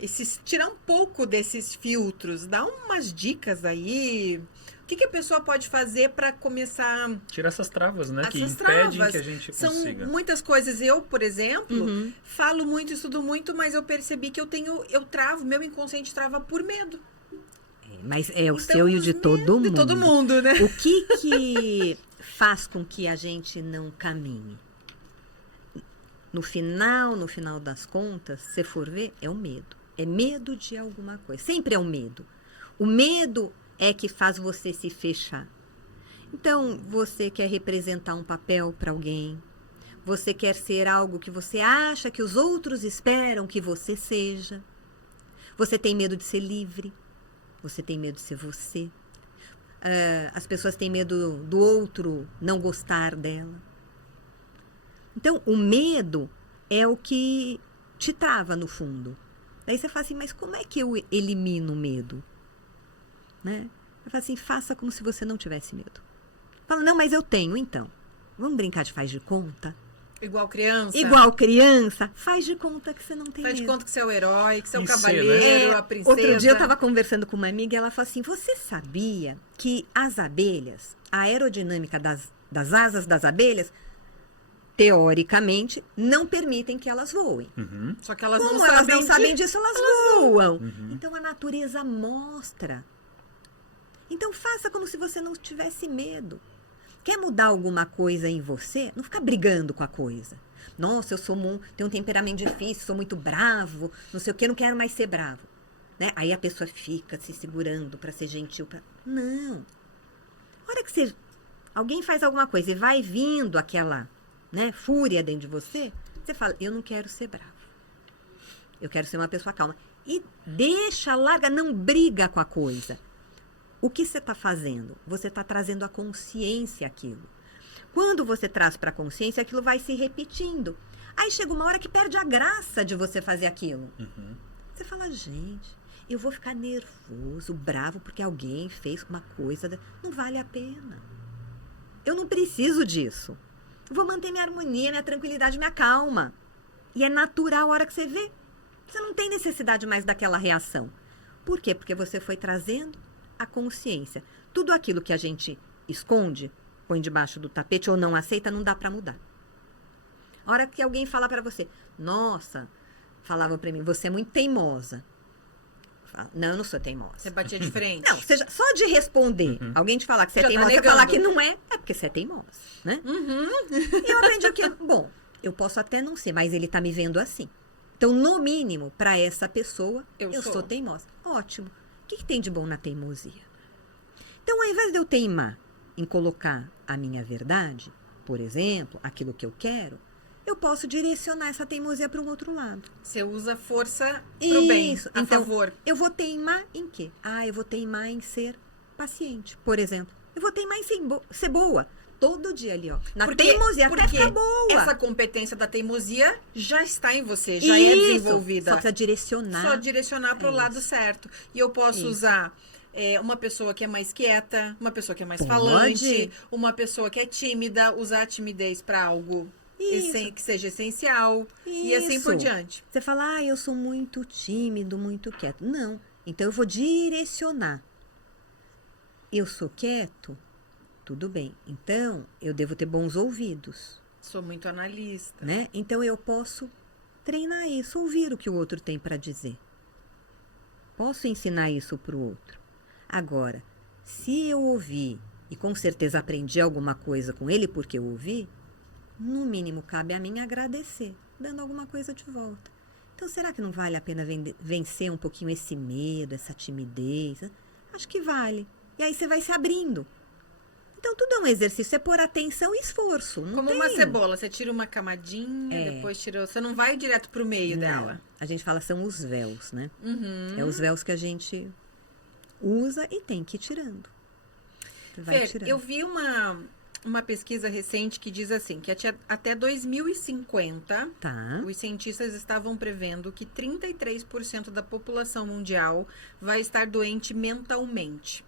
um pouco desses filtros? Dá umas dicas aí. O que a pessoa pode fazer para começar... Tirar essas travas, né? Que impedem que a gente consiga. São muitas coisas. Eu, por exemplo, falo muito, estudo muito, mas eu percebi que eu travo, meu inconsciente trava por medo. Mas é o seu e o de todo mundo. De todo mundo, né? O que faz com que a gente não caminhe? No final das contas, se for ver, é o medo. É medo de alguma coisa. Sempre é o medo. O medo é que faz você se fechar. Então, você quer representar um papel para alguém. Você quer ser algo que você acha que os outros esperam que você seja. Você tem medo de ser livre. Você tem medo de ser você. As pessoas têm medo do outro não gostar dela. Então, o medo é o que te trava no fundo. Daí você fala assim, mas como é que eu elimino o medo? Né? Eu falo assim, faça como se você não tivesse medo. Fala, não, mas eu tenho, então. Vamos brincar de faz de conta? Igual criança? Igual criança. Faz de conta que você não tem medo. Faz de conta que você é o herói, que você é o cavaleiro, a princesa. Outro dia eu estava conversando com uma amiga e ela falou assim, você sabia que as abelhas, a aerodinâmica das asas das abelhas, teoricamente, não permitem que elas voem. Só que elas Como elas não sabem disso, elas voam. Então, a natureza mostra. Então, faça como se você não tivesse medo. Quer mudar alguma coisa em você? Não fica brigando com a coisa. Nossa, tenho um temperamento difícil, sou muito bravo, não sei o que, não quero mais ser bravo. Né? Aí a pessoa fica se segurando para ser gentil. Não. A hora que alguém faz alguma coisa e vai vindo aquela, né, fúria dentro de você, você fala, eu não quero ser bravo. Eu quero ser uma pessoa calma. E larga, não briga com a coisa. O que você está fazendo? Você está trazendo à consciência aquilo. Quando você traz para a consciência, aquilo vai se repetindo. Aí chega uma hora que perde a graça de você fazer aquilo. Você fala, gente, eu vou ficar nervoso, bravo, porque alguém fez uma coisa. Não vale a pena. Eu não preciso disso. Eu vou manter minha harmonia, minha tranquilidade, minha calma. E é natural a hora que você vê. Você não tem necessidade mais daquela reação. Por quê? Porque você foi trazendo a consciência. Tudo aquilo que a gente esconde, põe debaixo do tapete ou não aceita, não dá para mudar. A hora que alguém fala para você, nossa, falava para mim, você é muito teimosa. Fala, não, eu não sou teimosa. Você batia de frente? Não, só de responder, alguém te falar que você é Já tá teimosa, você negando. falar que não é porque você é teimosa, né? E eu aprendi o quê? Bom, eu posso até não ser, mas ele tá me vendo assim. Então, no mínimo, para essa pessoa, eu sou teimosa. Ótimo. O que tem de bom na teimosia? Então, ao invés de eu teimar em colocar a minha verdade, por exemplo, aquilo que eu quero, eu posso direcionar essa teimosia para um outro lado. Você usa força pro bem, a então, favor. Eu vou teimar em quê? Eu vou teimar em ser paciente, por exemplo. Eu vou teimar em ser boa. Todo dia ali, ó. Na teimosia, até ficar boa. Essa competência da teimosia já está em você, já é desenvolvida. Só precisa direcionar. Só direcionar para o lado certo. E eu posso usar uma pessoa que é mais quieta, uma pessoa que é mais falante, uma pessoa que é tímida, usar a timidez para algo que seja essencial e assim por diante. Você fala, eu sou muito tímido, muito quieto. Não. Então, eu vou direcionar. Eu sou quieto? Tudo bem. Então, eu devo ter bons ouvidos. Sou muito analista. Né? Então, eu posso treinar isso, ouvir o que o outro tem para dizer. Posso ensinar isso para o outro. Agora, se eu ouvir, e com certeza aprendi alguma coisa com ele porque eu ouvi, no mínimo cabe a mim agradecer, dando alguma coisa de volta. Então, será que não vale a pena vencer um pouquinho esse medo, essa timidez? Acho que vale. E aí você vai se abrindo. Então, tudo é um exercício, é pôr atenção e esforço. Como uma cebola, você tira uma camadinha, depois tira... Você não vai direto pro meio dela. A gente fala são os véus, né? É os véus que a gente usa e tem que ir tirando. Vai tirando. Eu vi uma pesquisa recente que diz assim, que até 2050, os cientistas estavam prevendo que 33% da população mundial vai estar doente mentalmente.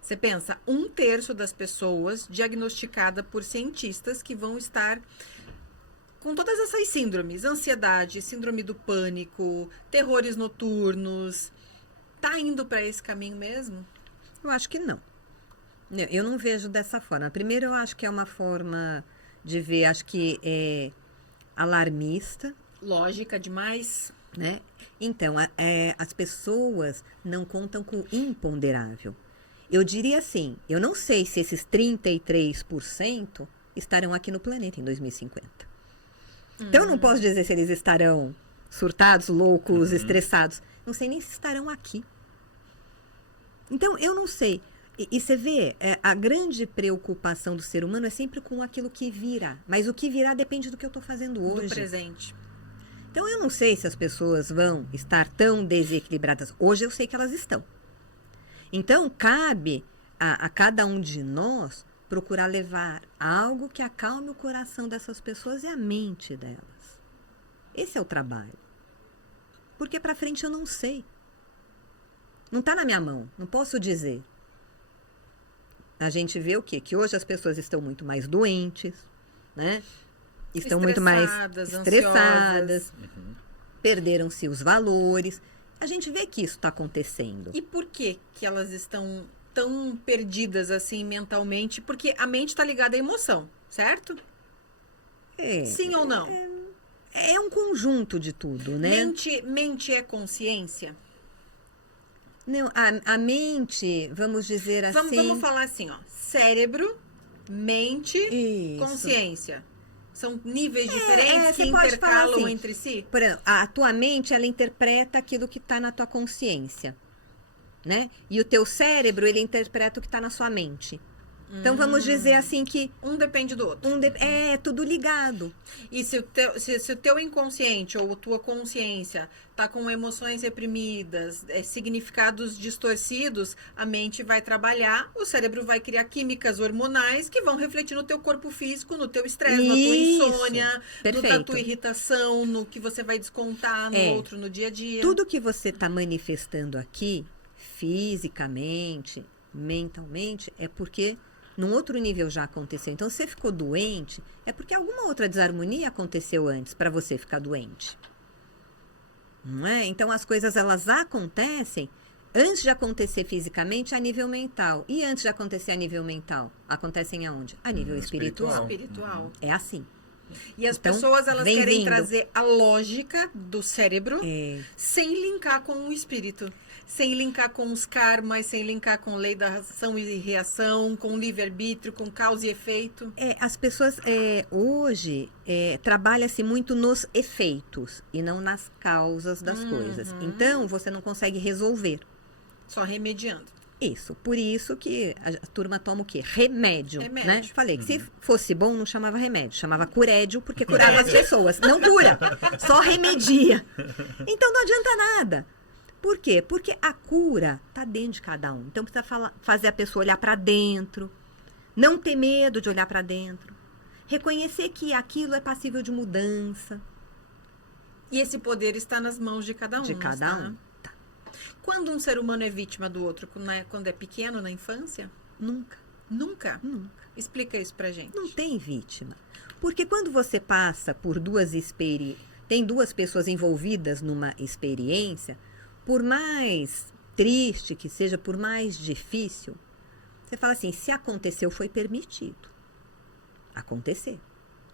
Você pensa, 1/3 das pessoas diagnosticada por cientistas que vão estar com todas essas síndromes, ansiedade, síndrome do pânico, terrores noturnos, tá indo para esse caminho mesmo? Eu acho que não. Eu não vejo dessa forma. Primeiro, eu acho que é uma forma de ver, acho que é alarmista. Lógica demais. Né? Então, as pessoas não contam com o imponderável. Eu diria assim, eu não sei se esses 33% estarão aqui no planeta em 2050. Então, eu não posso dizer se eles estarão surtados, loucos, estressados. Não sei nem se estarão aqui. Então, eu não sei. E você vê, a grande preocupação do ser humano é sempre com aquilo que virá. Mas o que virá depende do que eu estou fazendo hoje. Do presente. Então, eu não sei se as pessoas vão estar tão desequilibradas. Hoje eu sei que elas estão. Então, cabe a cada um de nós procurar levar algo que acalme o coração dessas pessoas e a mente delas. Esse é o trabalho. Porque para frente eu não sei. Não está na minha mão, não posso dizer. A gente vê o quê? Que hoje as pessoas estão muito mais doentes, né? Estão muito mais estressadas, perderam-se os valores. A gente vê que isso está acontecendo. E por que elas estão tão perdidas assim mentalmente? Porque a mente está ligada à emoção, certo? Sim ou não? É um conjunto de tudo, né? Mente é consciência? Não, a mente, vamos dizer assim... Vamos falar assim, ó. Cérebro, mente, consciência. São níveis diferentes que intercalam assim, entre si? Por exemplo, a tua mente, ela interpreta aquilo que está na tua consciência, né? E o teu cérebro, ele interpreta o que está na sua mente. Então, vamos dizer assim que... Um depende do outro. É tudo ligado. E se o teu inconsciente ou a tua consciência está com emoções reprimidas, significados distorcidos, a mente vai trabalhar, o cérebro vai criar químicas hormonais que vão refletir no teu corpo físico, no teu estresse, na tua insônia, na tua irritação, no que você vai descontar no outro no dia a dia. Tudo que você está manifestando aqui, fisicamente, mentalmente, é porque... num outro nível já aconteceu. Então, se você ficou doente, é porque alguma outra desarmonia aconteceu antes para você ficar doente. Não é? Então, as coisas, elas acontecem antes de acontecer fisicamente a nível mental. E antes de acontecer a nível mental, acontecem aonde? A nível espiritual. Espiritual. É assim. E as Então, pessoas, elas vem querem vindo. trazer a lógica do cérebro É. sem linkar com o espírito. Sem linkar com os karmas, sem linkar com lei da ação e reação, com livre-arbítrio, com causa e efeito. As pessoas hoje trabalha-se muito nos efeitos e não nas causas das coisas. Então, você não consegue resolver. Só remediando. Isso. Por isso que a turma toma o quê? Remédio. Remédio. Né? Falei que se fosse bom, não chamava remédio. Chamava curédio, porque curava as pessoas. Não cura. Só remedia. Então, não adianta nada. Por quê? Porque a cura está dentro de cada um. Então, precisa fazer a pessoa olhar para dentro. Não ter medo de olhar para dentro. Reconhecer que aquilo é passível de mudança. E esse poder está nas mãos de cada um. De cada tá? um. Tá. Quando um ser humano é vítima do outro, quando é pequeno, na infância? Nunca. Nunca. Nunca. Explica isso pra gente. Não tem vítima. Porque quando você passa por tem duas pessoas envolvidas numa experiência, por mais triste que seja, por mais difícil, você fala assim, se aconteceu, foi permitido. Acontecer.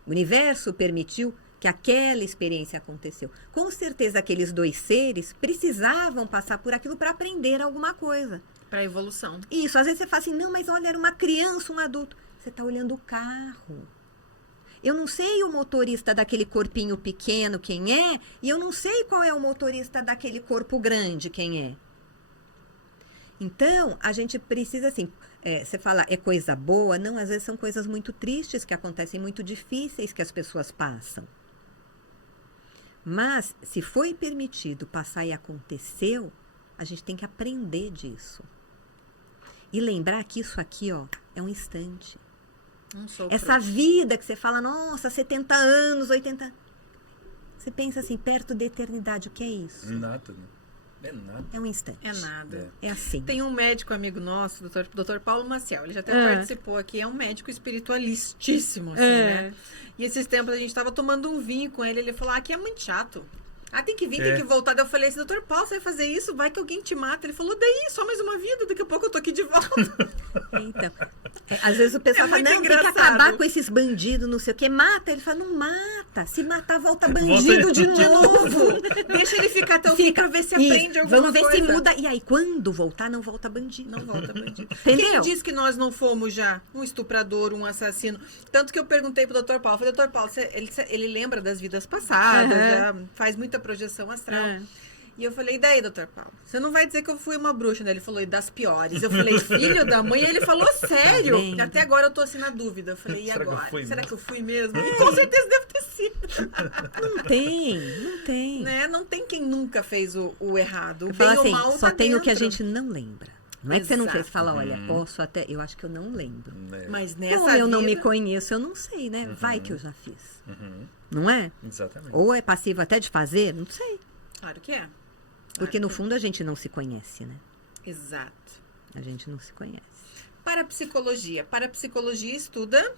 O universo permitiu que aquela experiência aconteceu. Com certeza, aqueles dois seres precisavam passar por aquilo para aprender alguma coisa. Pra evolução. Isso, às vezes você fala assim, não, mas olha, era uma criança, um adulto. Você está olhando o carro. Eu não sei o motorista daquele corpinho pequeno quem é, e eu não sei qual é o motorista daquele corpo grande quem é. Então, a gente precisa, assim, você fala, é coisa boa? Não, às vezes são coisas muito tristes que acontecem, muito difíceis que as pessoas passam. Mas, se foi permitido passar e aconteceu, a gente tem que aprender disso. E lembrar que isso aqui, ó, é um instante. Essa vida que você fala, nossa, 70 anos, 80 anos. Você pensa assim, perto da eternidade, o que é isso? Nada, né? É nada. É um instante. É nada. É assim. Tem um médico amigo nosso, Dr. Paulo Maciel, ele já até participou aqui, é um médico espiritualistíssimo, assim, né? E esses tempos a gente tava tomando um vinho com ele falou, aqui é muito chato. Tem que vir, tem que voltar. Daí eu falei assim, Dr. Paulo, você vai fazer isso? Vai que alguém te mata. Ele falou, daí, só mais uma vida, daqui a pouco eu tô aqui de volta. Então, às vezes o pessoal fala, não, engraçado. tem que acabar com esses bandidos, não sei o quê. Mata. Ele fala, não mata. Se matar, volta bandido de novo. Deixa ele ficar até o fim pra ver se aprende alguma coisa. Vamos ver se muda. E aí, quando voltar, não volta bandido. Não volta bandido. Entendeu? Quem diz que nós não fomos já um estuprador, um assassino? Tanto que eu perguntei pro Dr. Paulo, falei, Dr. Paulo, ele lembra das vidas passadas, já faz muita projeção astral. E eu falei, e daí, Dr. Paulo? Você não vai dizer que eu fui uma bruxa, né? Ele falou, e das piores. Eu falei, filho da mãe? E ele falou, sério? Tá Até agora eu tô assim na dúvida. Eu falei, e Será agora? que eu fui mesmo? E com certeza deve ter sido. Não tem. Né? Não tem quem nunca fez o errado. O Eu bem falo ou assim, mal só tá tem o que a dentro. gente não lembra. Não é que você não fez, Exato. fala, olha, posso até, eu acho que eu não lembro. Mas nessa Como eu não me vida- conheço, eu não sei, né? Vai que eu já fiz. Não é? Exatamente. Ou é passivo até de fazer, não sei. Claro que é. Porque no fundo a gente não se conhece, né? Exato. A gente não se conhece. Parapsicologia. Parapsicologia estuda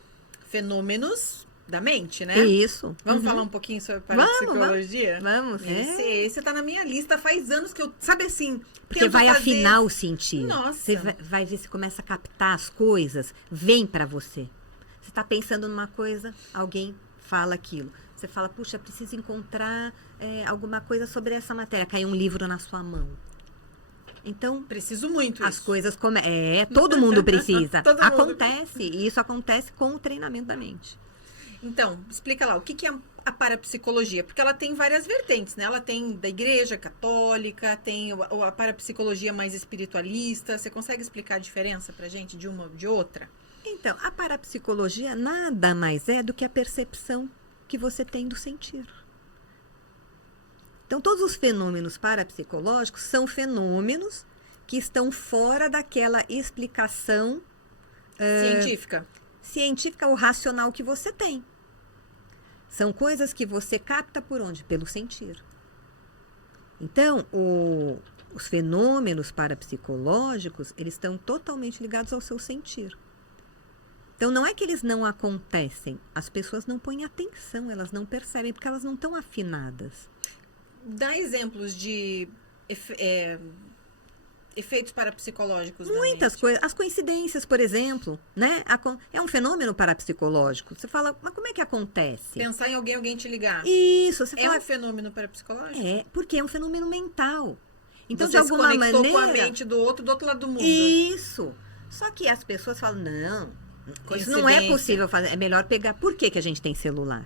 fenômenos da mente, né? Isso. Vamos falar um pouquinho sobre parapsicologia? Vamos. Esse tá na minha lista faz anos que eu... Sabe assim... Porque tento vai fazer- afinar o sentido. Nossa. Você vai ver se começa a captar as coisas, vem pra você. Você tá pensando numa coisa, alguém fala aquilo. Você fala, puxa, preciso encontrar alguma coisa sobre essa matéria. Cai um livro na sua mão. Então, Preciso muito as isso. coisas todo mundo precisa. Todo mundo. Acontece. E isso acontece com o treinamento da mente. Então, explica lá, o que é a parapsicologia? Porque ela tem várias vertentes, né? Ela tem da igreja católica, tem a parapsicologia mais espiritualista. Você consegue explicar a diferença pra gente de uma ou de outra? Então, a parapsicologia nada mais é do que a percepção que você tem do sentir. Então, todos os fenômenos parapsicológicos são fenômenos que estão fora daquela explicação científica ou racional que você tem. São coisas que você capta por onde? Pelo sentir. Então, os fenômenos parapsicológicos, eles estão totalmente ligados ao seu sentir. Então, não é que eles não acontecem, as pessoas não põem atenção, elas não percebem, porque elas não estão afinadas. Dá exemplos de efeitos parapsicológicos da Muitas mente? coisas. As coincidências, por exemplo, né? É um fenômeno parapsicológico. Você fala, mas como é que acontece? Pensar em alguém te ligar. Isso, você É fala. um fenômeno parapsicológico? É, porque é um fenômeno mental. Então, Você de alguma se conectou maneira. com a mente do outro lado do mundo. Isso. Só que as pessoas falam, não, isso não é possível fazer. É melhor pegar. Por que a gente tem celular?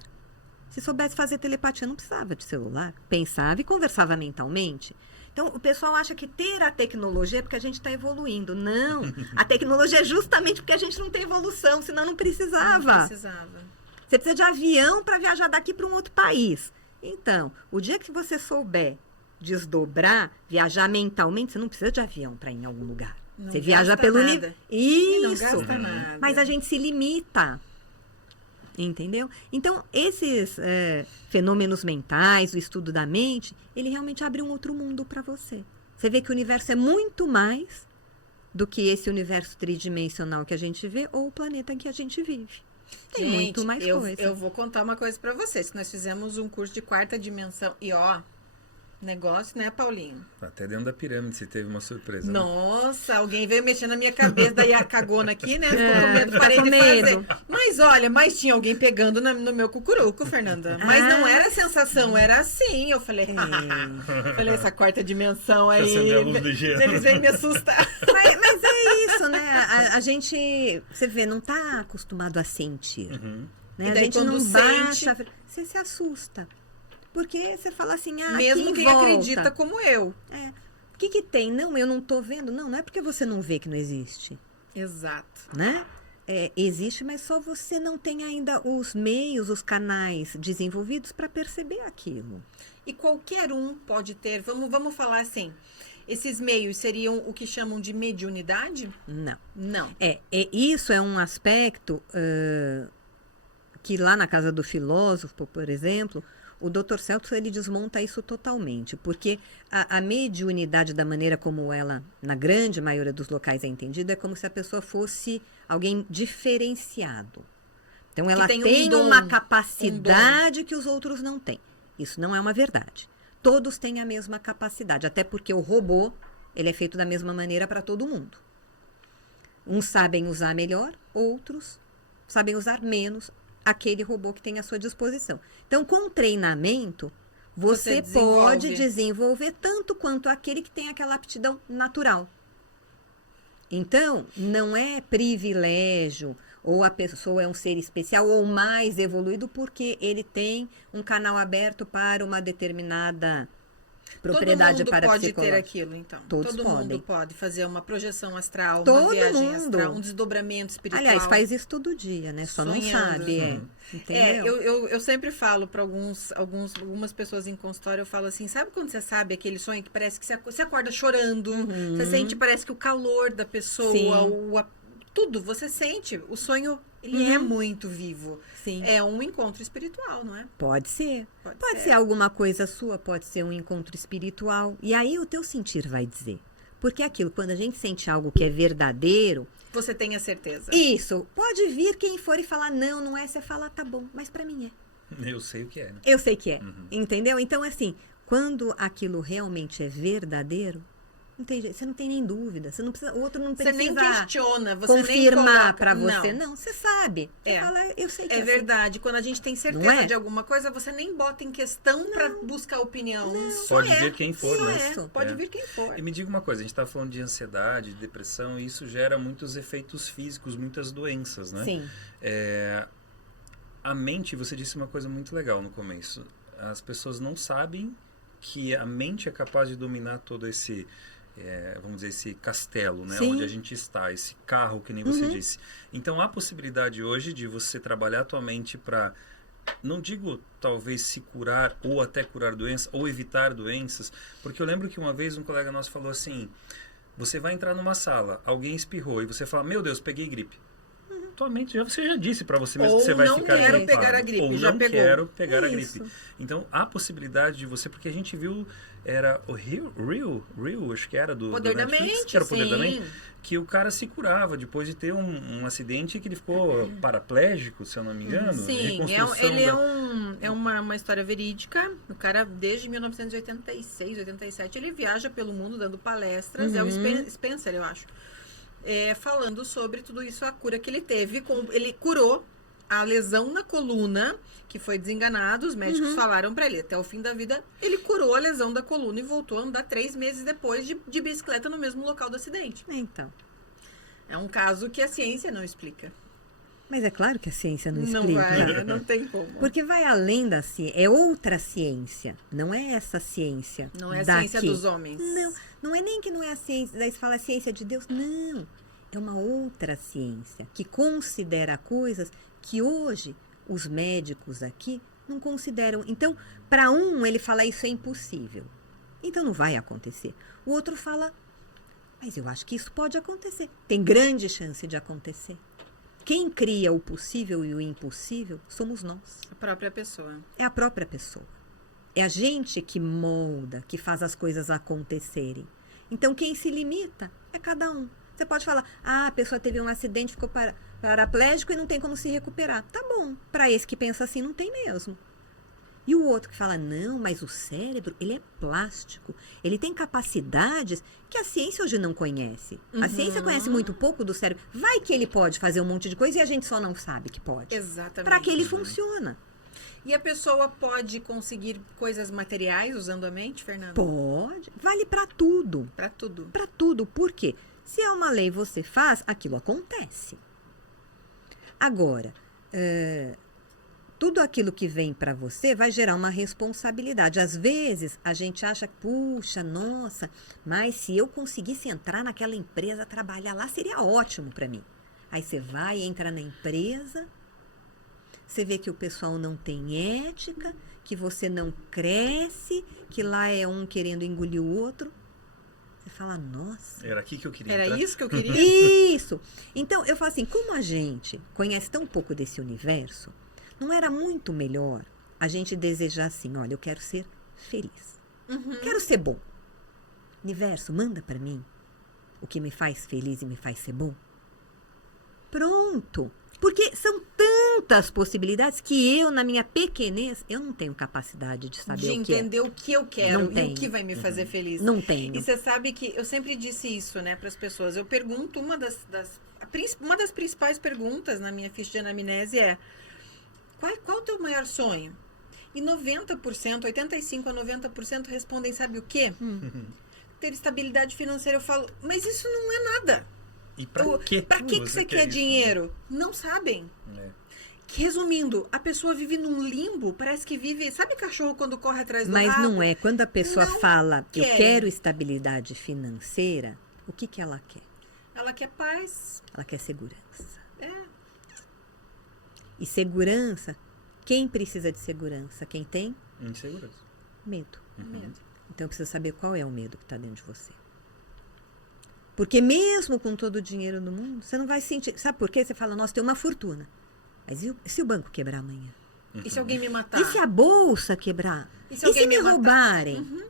Se soubesse fazer telepatia, não precisava de celular. Pensava e conversava mentalmente. Então, o pessoal acha que ter a tecnologia é porque a gente está evoluindo. Não. A tecnologia é justamente porque a gente não tem evolução, senão não precisava. Não precisava. Você precisa de avião para viajar daqui para um outro país. Então, o dia que você souber desdobrar, viajar mentalmente, você não precisa de avião para ir em algum lugar. Não Você viaja gasta pelo nada. Isso. Não gasta nada. Mas a gente se limita. Entendeu? Então, esses fenômenos mentais, o estudo da mente, ele realmente abre um outro mundo para você. Você vê que o universo é muito mais do que esse universo tridimensional que a gente vê ou o planeta em que a gente vive. Tem Gente, muito mais coisa. Eu vou contar uma coisa para vocês. Nós fizemos um curso de 4ª dimensão. E ó, negócio, né, Paulinho? Até dentro da pirâmide você teve uma surpresa. Né? Nossa, alguém veio mexendo na minha cabeça, daí a cagona aqui, né? Ficou com medo, tá parei com de medo. fazer. Mas olha, tinha alguém pegando no meu cucuruco, Fernanda. Mas não era a sensação, era assim. Eu falei, falei, essa 4ª dimensão aí. Acendeu a luz ligeira. Eles vêm me assustar. Mas é isso, né? A gente, você vê, não está acostumado a sentir. Uhum. Né? E A daí, gente quando não sente- baixa, você se assusta. Porque você fala assim, Mesmo quem volta. acredita como eu. É. O que tem? Não, eu não tô vendo. Não é porque você não vê que não existe, Exato. né? Existe, mas só você não tem ainda os meios, os canais desenvolvidos para perceber aquilo. E qualquer um pode ter, vamos falar assim, esses meios seriam o que chamam de mediunidade? Não. Não. Isso é um aspecto que lá na Casa do Filósofo, por exemplo, o Dr. Celso ele desmonta isso totalmente, porque a mediunidade da maneira como ela, na grande maioria dos locais é entendida, é como se a pessoa fosse alguém diferenciado. Então ela tem um tem dom, uma capacidade que os outros não têm. Isso não é uma verdade. Todos têm a mesma capacidade, até porque o robô, ele é feito da mesma maneira para todo mundo. Uns sabem usar melhor, outros sabem usar menos aquele robô que tem à sua disposição. Então, com treinamento, você pode desenvolver tanto quanto aquele que tem aquela aptidão natural. Então, não é privilégio ou a pessoa é um ser especial ou mais evoluído porque ele tem um canal aberto para uma determinada propriedade Todo mundo pode ter parapsicológica. aquilo, então. Todos Todo podem. mundo pode fazer uma projeção astral, uma Todo viagem mundo. astral, um desdobramento espiritual. Aliás, faz isso todo dia, né? Só não Sonhando. sabe, entendeu? Eu sempre falo para algumas pessoas em consultório, eu falo assim, sabe quando você sabe aquele sonho que parece que você acorda chorando, você sente, parece que o calor da pessoa, Sim. tudo, você sente, o sonho, ele é muito vivo. Sim. É um encontro espiritual, não é? Pode ser. Pode Pode ser. ser alguma coisa sua, pode ser um encontro espiritual. E aí o teu sentir vai dizer. Porque é aquilo, quando a gente sente algo que é verdadeiro, Você tem a certeza. isso, pode vir quem for e falar, não é, você fala, tá bom, mas pra mim é. Eu sei o que é, né? Eu sei que é. Entendeu? Então, assim, quando aquilo realmente é verdadeiro, não tem jeito, você não tem nem dúvida. Você não precisa, o outro não Você precisa nem questiona, você nem confirmar coloca. pra você. Não, você sabe. Você É. fala, eu sei que É assim. verdade. Quando a gente tem Não certeza é? de alguma coisa, você nem bota em questão para buscar opinião. Só Pode é. vir quem for, Só né? é. Pode É. vir quem for. E me diga uma coisa, a gente está falando de ansiedade, de depressão, e isso gera muitos efeitos físicos, muitas doenças, né? Sim. A mente, você disse uma coisa muito legal no começo. As pessoas não sabem que a mente é capaz de dominar todo esse, vamos dizer, esse castelo, né? Sim. Onde a gente está, esse carro, que nem você disse. Então, há possibilidade hoje de você trabalhar a tua mente para, não digo talvez se curar ou até curar doenças, ou evitar doenças, porque eu lembro que uma vez um colega nosso falou assim, você vai entrar numa sala, alguém espirrou e você fala, meu Deus, peguei gripe. tua mente, você já disse para você mesmo Ou que você vai não ficar quero gripado. pegar a gripe, Ou já não pegou. quero pegar a Isso. gripe. Então, há possibilidade de você, porque a gente viu, era o Rio, acho que era do Poder da Netflix, mente, que era o Poder da sim. Mente, que o cara se curava depois de ter um acidente que ele ficou paraplégico, se eu não me engano. Sim, reconstrução ele da- é uma história verídica. O cara, desde 1986, 87, ele viaja pelo mundo dando palestras. É o Spencer, eu acho. Falando sobre tudo isso, a cura que ele teve. Ele curou a lesão na coluna, que foi desenganado. Os médicos falaram pra ele, até o fim da vida, ele curou a lesão da coluna e voltou a andar 3 meses depois de bicicleta no mesmo local do acidente. Então. É um caso que a ciência não explica. Mas é claro que a ciência não explica. Não vai, não tem como. Porque vai além da ciência. É outra ciência. Não é essa ciência. Não é a daqui. ciência dos homens. Não é nem que não é a ciência. Daí você fala a ciência de Deus. Não. É uma outra ciência que considera coisas que hoje os médicos aqui não consideram. Então, para um, ele fala isso é impossível. Então não vai acontecer. O outro fala, mas eu acho que isso pode acontecer. Tem grande chance de acontecer. Quem cria o possível e o impossível somos nós. A própria pessoa. É a própria pessoa. É a gente que molda, que faz as coisas acontecerem. Então, quem se limita é cada um. Você pode falar, a pessoa teve um acidente, ficou paraplégico e não tem como se recuperar. Tá bom, para esse que pensa assim, não tem mesmo. E o outro que fala, não, mas o cérebro, ele é plástico. Ele tem capacidades que a ciência hoje não conhece. A ciência conhece muito pouco do cérebro. Vai que ele pode fazer um monte de coisa e a gente só não sabe que pode. Exatamente. Para que ele funciona. E a pessoa pode conseguir coisas materiais usando a mente, Fernanda? Pode. Vale para tudo. Para tudo. Para tudo. Por quê? Se é uma lei você faz, aquilo acontece. Agora, tudo aquilo que vem para você vai gerar uma responsabilidade. Às vezes, a gente acha, puxa, nossa, mas se eu conseguisse entrar naquela empresa, trabalhar lá, seria ótimo para mim. Aí você vai, entra na empresa, você vê que o pessoal não tem ética, que você não cresce, que lá é um querendo engolir o outro. Você fala, nossa. Era aqui que eu queria Era entrar. isso que eu queria? Isso! Então, eu falo assim, como a gente conhece tão pouco desse universo, não era muito melhor a gente desejar assim, olha, eu quero ser feliz. Quero ser bom. Universo, manda para mim o que me faz feliz e me faz ser bom. Pronto! Porque são tantas possibilidades que eu, na minha pequenez, eu não tenho capacidade de saber De o que é. entender o que eu quero Não e tenho. o que vai me fazer feliz. Não tenho. E você sabe que eu sempre disse isso, né, para as pessoas. Eu pergunto, uma das principais perguntas na minha ficha de anamnese é: qual o teu maior sonho? E 90%, 85% a 90% respondem, sabe o quê? Ter estabilidade financeira. Eu falo, mas isso não é nada. E pra quê? Pra que você quer isso? dinheiro? Não sabem. É. Resumindo, a pessoa vive num limbo, parece que vive... Sabe cachorro quando corre atrás do Mas rabo? não é. Quando a pessoa Não fala, eu querem. quero estabilidade financeira, o que ela quer? Ela quer paz. Ela quer segurança. É. E segurança, quem precisa de segurança? Quem tem Insegurança. medo. Medo. Então precisa saber qual é o medo que está dentro de você. Porque mesmo com todo o dinheiro no mundo, você não vai sentir... Sabe por quê? Você fala, nossa, tem uma fortuna. Mas e se o banco quebrar amanhã? E se alguém me matar? E se a bolsa quebrar? E se E alguém se me me matar? roubarem?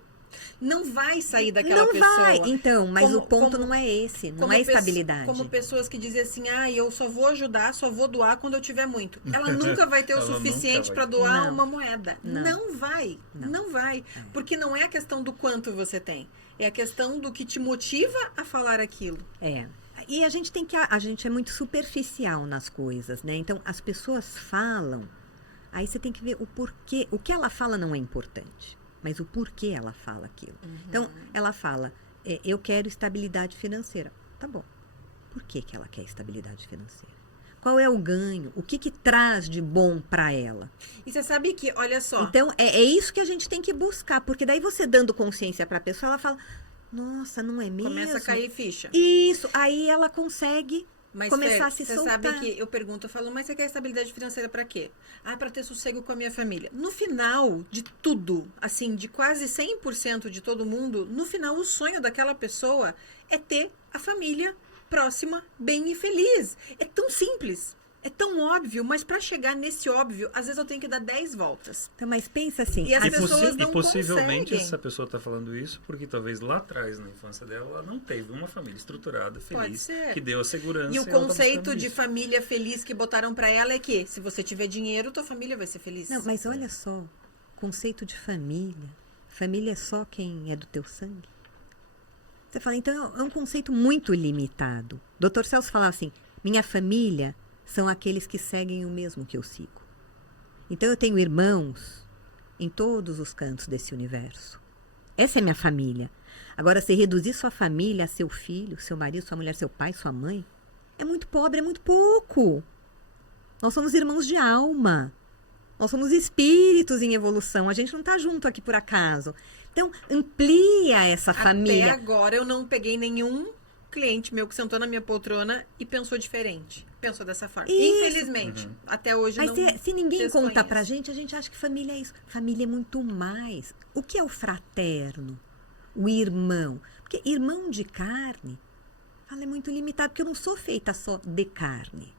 Não vai sair daquela Não pessoa. vai. Então, mas Como- o ponto como- não é esse. Não Como é pesso- estabilidade. Como pessoas que dizem assim, eu só vou ajudar, só vou doar quando eu tiver muito. Ela nunca vai ter o Ela suficiente nunca para vai. doar Não. uma moeda. Não. Não vai. Não vai. Porque não é a questão do quanto você tem. É a questão do que te motiva a falar aquilo. É. E a gente a gente é muito superficial nas coisas, né? Então, as pessoas falam, aí você tem que ver o porquê. O que ela fala não é importante, mas o porquê ela fala aquilo. Então, ela fala, eu quero estabilidade financeira. Tá bom. Por que ela quer estabilidade financeira? Qual é o ganho? O que traz de bom para ela? E você sabe que, olha só. Então, é isso que a gente tem que buscar, porque daí você dando consciência para a pessoa, ela fala, nossa, não é mesmo? Começa a cair ficha. Isso, aí ela consegue Mas, começar Fer, a se você soltar. sabe que eu pergunto, eu falo, mas você quer estabilidade financeira pra quê? Pra ter sossego com a minha família. No final de tudo, assim, de quase 100% de todo mundo, no final o sonho daquela pessoa é ter a família próxima, bem e feliz. É tão simples. É tão óbvio, mas para chegar nesse óbvio, às vezes eu tenho que dar 10 voltas. Então, mas pensa assim. E as pessoas não e possivelmente conseguem. essa pessoa está falando isso porque talvez lá atrás, na infância dela, ela não teve uma família estruturada, feliz, que deu a segurança. E o ela tá conceito buscando de isso. família feliz que botaram para ela é que se você tiver dinheiro, tua família vai ser feliz. Não, mas olha só, conceito de família. Família é só quem é do teu sangue. Você fala, então é um conceito muito limitado. Dr. Celso falava assim, minha família são aqueles que seguem o mesmo que eu sigo. Então eu tenho irmãos em todos os cantos desse universo. Essa é minha família. Agora, se reduzir sua família a seu filho, seu marido, sua mulher, seu pai, sua mãe, é muito pobre, é muito pouco. Nós somos irmãos de alma. Nós somos espíritos em evolução. A gente não está junto aqui por acaso. Então, amplia essa família. Até agora eu não peguei nenhum cliente meu que sentou na minha poltrona e pensou diferente. Pensou dessa forma. Isso. Infelizmente, até hoje Mas não. se ninguém testou conta isso. pra gente acha que família é isso. Família é muito mais. O que é o fraterno? O irmão? Porque irmão de carne, fala, é muito limitado, porque eu não sou feita só de carne.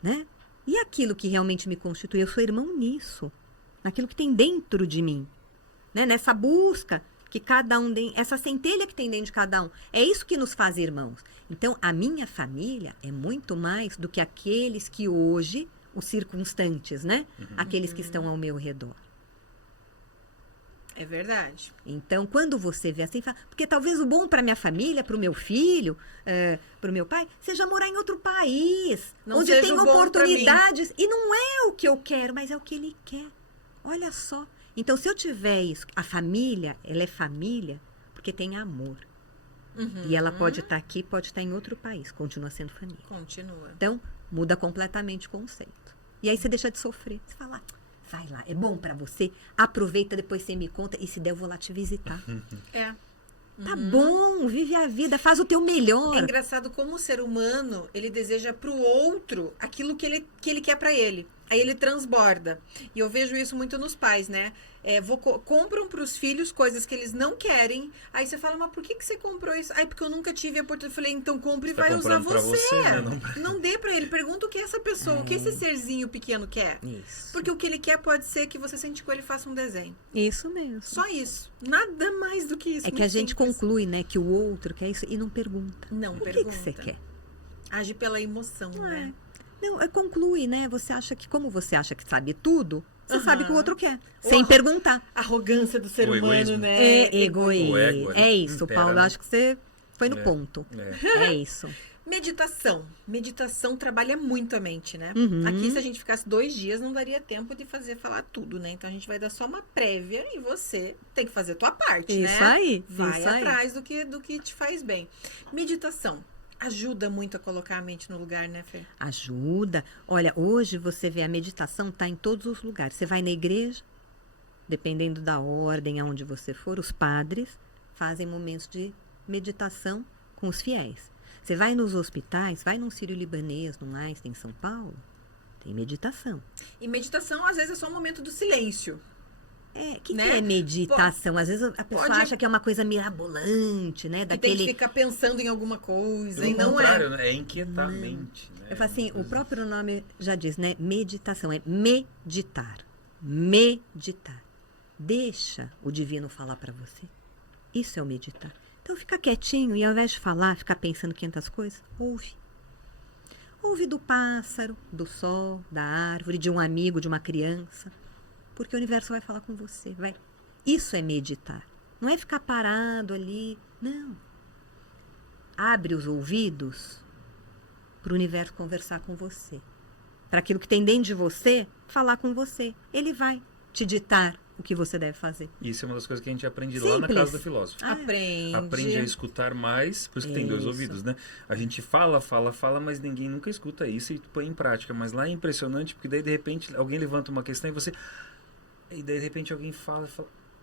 Né? E aquilo que realmente me constitui, eu sou irmão nisso. Naquilo que tem dentro de mim. Né? Nessa busca que cada um tem, essa centelha que tem dentro de cada um. É isso que nos faz irmãos. Então, a minha família é muito mais do que aqueles que hoje, os circunstantes, né? Aqueles que estão ao meu redor. É verdade. Então, quando você vê assim, fala, porque talvez o bom para minha família, para o meu filho, para o meu pai, seja morar em outro país, Não onde seja tem o bom pra oportunidades. E não é o que eu quero, mas é o que ele quer. Olha só. Então, se eu tiver isso, a família, ela é família porque tem amor. E ela pode estar aqui, pode estar em outro país, continua sendo família. Continua. Então, muda completamente o conceito. E aí você deixa de sofrer. Você fala, vai lá, é bom pra você, aproveita, depois você me conta, e se der eu vou lá te visitar. É. Tá bom, vive a vida, faz o teu melhor. É engraçado como o ser humano, ele deseja pro outro aquilo que ele quer pra ele. Aí ele transborda. E eu vejo isso muito nos pais, né? Compram pros filhos coisas que eles não querem. Aí você fala, mas por que você comprou isso? Ai, porque eu nunca tive a oportunidade. Eu falei, então compre e Você tá vai usar comprando pra você. você, né? Não dê pra ele. Pergunta o que essa pessoa, o que esse serzinho pequeno quer. Isso. Porque o que ele quer pode ser que você sente com ele e faça um desenho. Isso mesmo. Só isso. Nada mais do que isso. É que muito a gente simples. conclui, né, que o outro quer isso e não pergunta. Não o que pergunta. que você quer? Age pela emoção, né? Não, conclui, né? Você acha que, como você acha que sabe tudo, você sabe o que o outro quer, sem perguntar. Arrogância do ser O humano, egoísmo. né? É egoísmo. O ego, É isso, impera, Paulo. né? Acho que você foi no ponto. É isso. Meditação. Meditação trabalha muito a mente, né? Aqui, se a gente ficasse 2 dias, não daria tempo de falar tudo, né? Então, a gente vai dar só uma prévia e você tem que fazer a tua parte, né? Isso aí. Vai isso aí. atrás do que te faz bem. Meditação. Ajuda muito a colocar a mente no lugar, né, Fê? Ajuda. Olha, hoje você vê a meditação tá em todos os lugares. Você vai na igreja, dependendo da ordem aonde você for, os padres fazem momentos de meditação com os fiéis. Você vai nos hospitais, vai num Sírio-Libanês, num Einstein, em São Paulo, tem meditação. E meditação, às vezes, é só um momento do silêncio. O que Né? é meditação? Às vezes a pessoa Pode- acha que é uma coisa mirabolante, né? Que tem Daquele... que ficar pensando em alguma coisa. Pelo E não contrário, é. né? É inquietar a mente. Né? Eu falo assim, o próprio nome já diz, né? Meditação, é meditar. Meditar. Deixa o divino falar para você. Isso é o meditar. Então fica quietinho e ao invés de falar, ficar pensando 500 coisas, ouve. Ouve do pássaro, do sol, da árvore, de um amigo, de uma criança. Porque o universo vai falar com você. Vai. Isso é meditar. Não é ficar parado ali. Não. Abre os ouvidos para o universo conversar com você. Para aquilo que tem dentro de você, falar com você. Ele vai te ditar o que você deve fazer. Isso é uma das coisas que a gente aprende lá na Simples. casa do filósofo. Aprende a escutar mais, por isso que tem 2 Isso. ouvidos, né? A gente fala, mas ninguém nunca escuta isso e põe em prática. Mas lá é impressionante, porque daí de repente alguém levanta uma questão e você... E daí de repente alguém fala,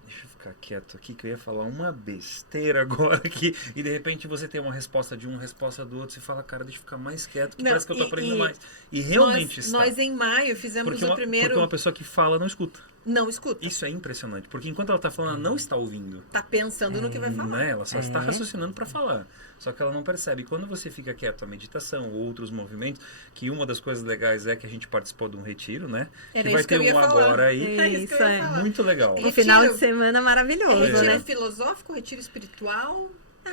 deixa eu ficar quieto aqui que eu ia falar uma besteira agora aqui. E de repente você tem uma resposta de um, resposta do outro, você fala, cara, deixa eu ficar mais quieto, que Não, parece que eu tô aprendendo mais. E realmente está. Nós em maio fizemos Porque o primeiro... porque uma pessoa que fala não escuta. Não escuta. Isso é impressionante, porque enquanto ela está falando, ela não está ouvindo. Tá pensando no que vai falar. Né? Ela só está raciocinando para falar. Só que ela não percebe. Quando você fica quieto, a meditação ou outros movimentos, que uma das coisas legais é que a gente participou de um retiro, né? Era que vai isso que eu ter ia um falar. agora aí. É isso que eu ia falar. Muito legal. Um final de semana maravilhoso, Retiro né? filosófico, retiro espiritual,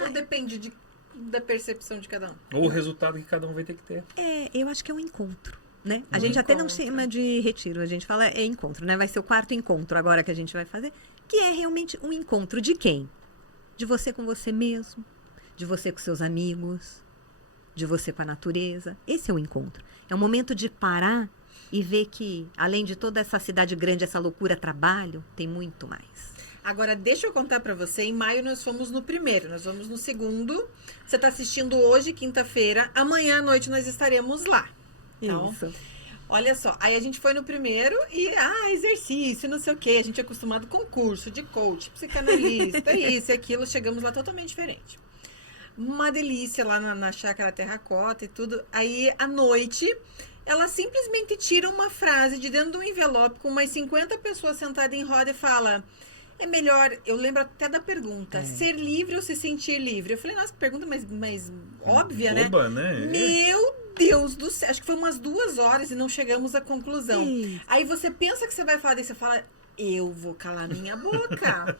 ou depende da percepção de cada um? Ou o resultado que cada um vai ter que ter. Eu acho que é um encontro. Né? A gente até não chama de retiro, a gente fala encontro, né? Vai ser o 4º encontro agora que a gente vai fazer, que é realmente um encontro de quem? De você com você mesmo, de você com seus amigos, de você com a natureza. Esse é o encontro. É um momento de parar e ver que, além de toda essa cidade grande, essa loucura trabalho, tem muito mais. Agora, deixa eu contar pra você, em maio nós fomos no primeiro, nós vamos no segundo. Você tá assistindo hoje, quinta-feira, amanhã à noite nós estaremos lá. Então, Isso. olha só, aí a gente foi no primeiro e, exercício, não sei o quê. A gente é acostumado com curso de coach, psicanalista, isso e aquilo. Chegamos lá totalmente diferente. Uma delícia lá na Chácara Terracota e tudo. Aí, à noite, ela simplesmente tira uma frase de dentro de um envelope com umas 50 pessoas sentadas em roda e fala... É melhor, eu lembro até da pergunta, ser livre ou se sentir livre? Eu falei, nossa, que pergunta mais óbvia, Boba, né? Meu Deus do céu, acho que foi umas 2 horas e não chegamos à conclusão. Aí você pensa que você vai falar, daí você fala, eu vou calar minha boca.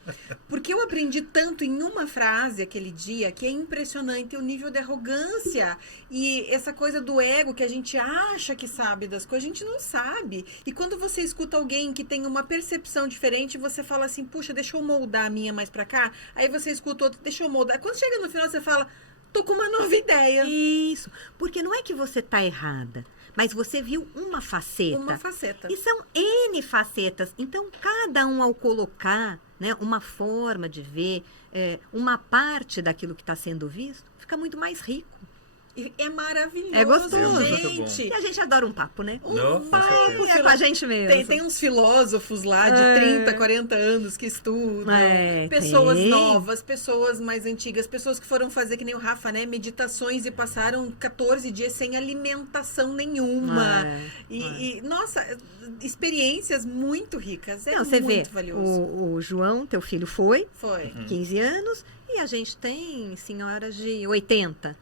Porque eu aprendi tanto em uma frase aquele dia que é impressionante o nível de arrogância e essa coisa do ego que a gente acha que sabe das coisas, a gente não sabe. E quando você escuta alguém que tem uma percepção diferente, você fala assim, puxa, deixa eu moldar a minha mais pra cá. Aí você escuta outro, deixa eu moldar. Quando chega no final, você fala, tô com uma nova ideia. Isso, porque não é que você tá errada, mas você viu uma faceta. Uma faceta. E são N facetas. Então, cada um ao colocar, né, uma forma de ver, uma parte daquilo que está sendo visto, fica muito mais rico. E é maravilhoso, É gostoso. gente. E a gente adora um papo, né? Não, com Papo certeza. é com a gente mesmo. Tem uns filósofos lá de 30, 40 anos que estudam. Pessoas tem. novas, pessoas mais antigas, pessoas que foram fazer, que nem o Rafa, né? Meditações e passaram 14 dias sem alimentação nenhuma. Nossa, experiências muito ricas. É Não, você muito vê, valioso. o João, teu filho, foi Foi. 15 anos, e a gente tem senhoras de 80.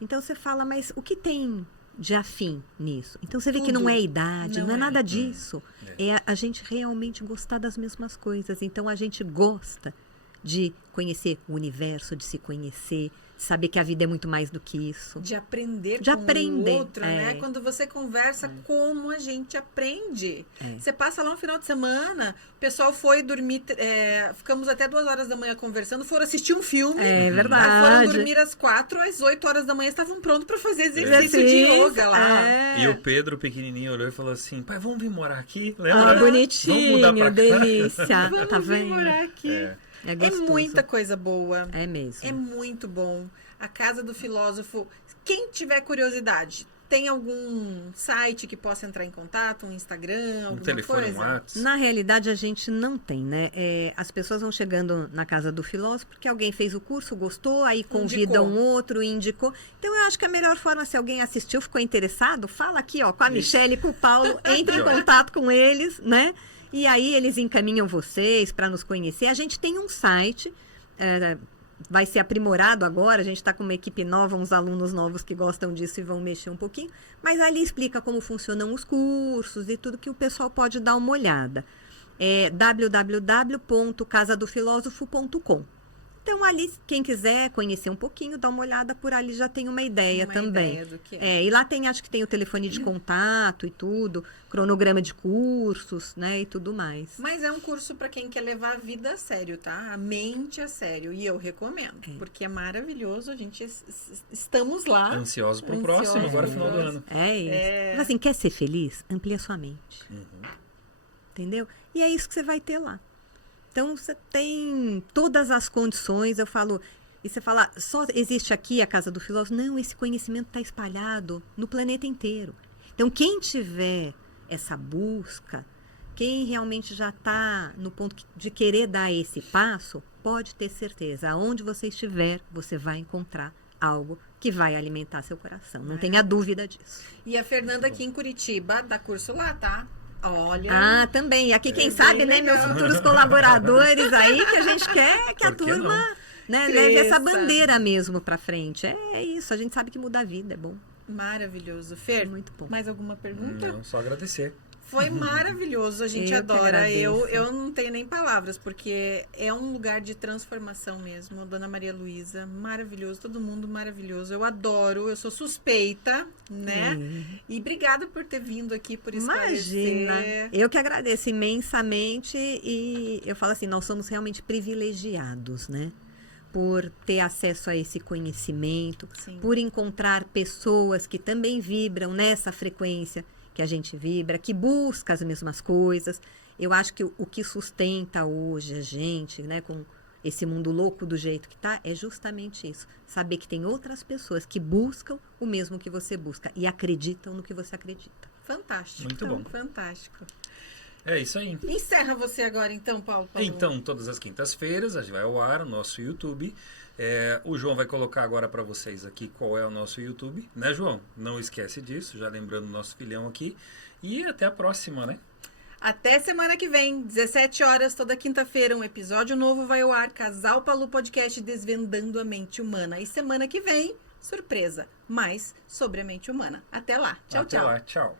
Então você fala, mas o que tem de afim nisso? Então você vê que não é idade, não é nada disso. É a gente realmente gostar das mesmas coisas. Então a gente gosta de conhecer o universo, de se conhecer, de saber que a vida é muito mais do que isso. De aprender De com aprender, o outro, né? Quando você conversa, como a gente aprende. Você passa lá um final de semana, o pessoal foi dormir, ficamos até 2 horas da manhã conversando, foram assistir um filme. É verdade. Foram dormir às 4, às 8 horas da manhã estavam prontos para fazer exercício de yoga lá. E o Pedro, pequenininho, olhou e falou assim, pai, vamos vir morar aqui? Lembra? Bonitinho, Vamos mudar pra cá. delícia. Vamos Tá vir vendo? morar aqui. É É gostoso. muita coisa boa. É mesmo. É muito bom. A Casa do Filósofo. Quem tiver curiosidade, tem algum site que possa entrar em contato? Um Instagram, alguma telefone, coisa? um WhatsApp. Na realidade, a gente não tem, né? As pessoas vão chegando na Casa do Filósofo porque alguém fez o curso, gostou, aí convida um outro e indicou. Então, eu acho que a melhor forma, se alguém assistiu, ficou interessado, fala aqui, ó, com a Michelle e com o Paulo, entre em contato com eles, né? E aí, eles encaminham vocês para nos conhecer. A gente tem um site, vai ser aprimorado agora, a gente está com uma equipe nova, uns alunos novos que gostam disso e vão mexer um pouquinho, mas ali explica como funcionam os cursos e tudo que o pessoal pode dar uma olhada. É www.casadofilosofo.com. Então, ali, quem quiser conhecer um pouquinho, dá uma olhada por ali, já tem uma ideia também. Ideia do que é. E lá acho que tem o telefone de contato e tudo, cronograma de cursos, né, e tudo mais. Mas é um curso para quem quer levar a vida a sério, tá? A mente a sério. E eu recomendo, porque é maravilhoso. A gente estamos lá. Ansiosos pro próximo, agora final do ano. É isso. Mas assim, quer ser feliz? Amplia sua mente. Entendeu? E é isso que você vai ter lá. Então, você tem todas as condições, eu falo... E você fala, só existe aqui a Casa do Filósofo? Não, esse conhecimento está espalhado no planeta inteiro. Então, quem tiver essa busca, quem realmente já está no ponto de querer dar esse passo, pode ter certeza. Aonde você estiver, você vai encontrar algo que vai alimentar seu coração. Não tenha dúvida disso. E a Fernanda aqui em Curitiba dá curso lá, tá? Olha. Ah, também. E aqui, quem sabe, né, meus futuros colaboradores aí, que a gente quer que a Por que turma, né, Cresça. leve essa bandeira mesmo pra frente. É isso, a gente sabe que mudar a vida é bom. Maravilhoso. Fer, Muito bom. mais alguma pergunta? Não, só agradecer. Foi maravilhoso, a gente Eu que adora. agradeço. Eu não tenho nem palavras, porque é um lugar de transformação mesmo. Dona Maria Luísa, maravilhoso, todo mundo maravilhoso. Eu adoro, eu sou suspeita, né? E obrigada por ter vindo aqui, por esclarecer. Imagina, eu que agradeço imensamente e eu falo assim, nós somos realmente privilegiados, né? Por ter acesso a esse conhecimento, Sim. por encontrar pessoas que também vibram nessa frequência que a gente vibra, que busca as mesmas coisas. Eu acho que o que sustenta hoje a gente, né, com esse mundo louco do jeito que tá, é justamente isso. Saber que tem outras pessoas que buscam o mesmo que você busca e acreditam no que você acredita. Fantástico. Muito bom. Fantástico. É isso aí. Encerra você agora, então, Paulo. Então, todas as quintas-feiras, a gente vai ao ar no nosso YouTube. O João vai colocar agora para vocês aqui qual é o nosso YouTube, né, João? Não esquece disso, já lembrando o nosso filhão aqui. E até a próxima, né? Até semana que vem, 17 horas, toda quinta-feira, um episódio novo vai ao ar. Casal Palu Podcast Desvendando a Mente Humana. E semana que vem, surpresa, mais sobre a mente humana. Até lá. Tchau, Até tchau. lá, tchau.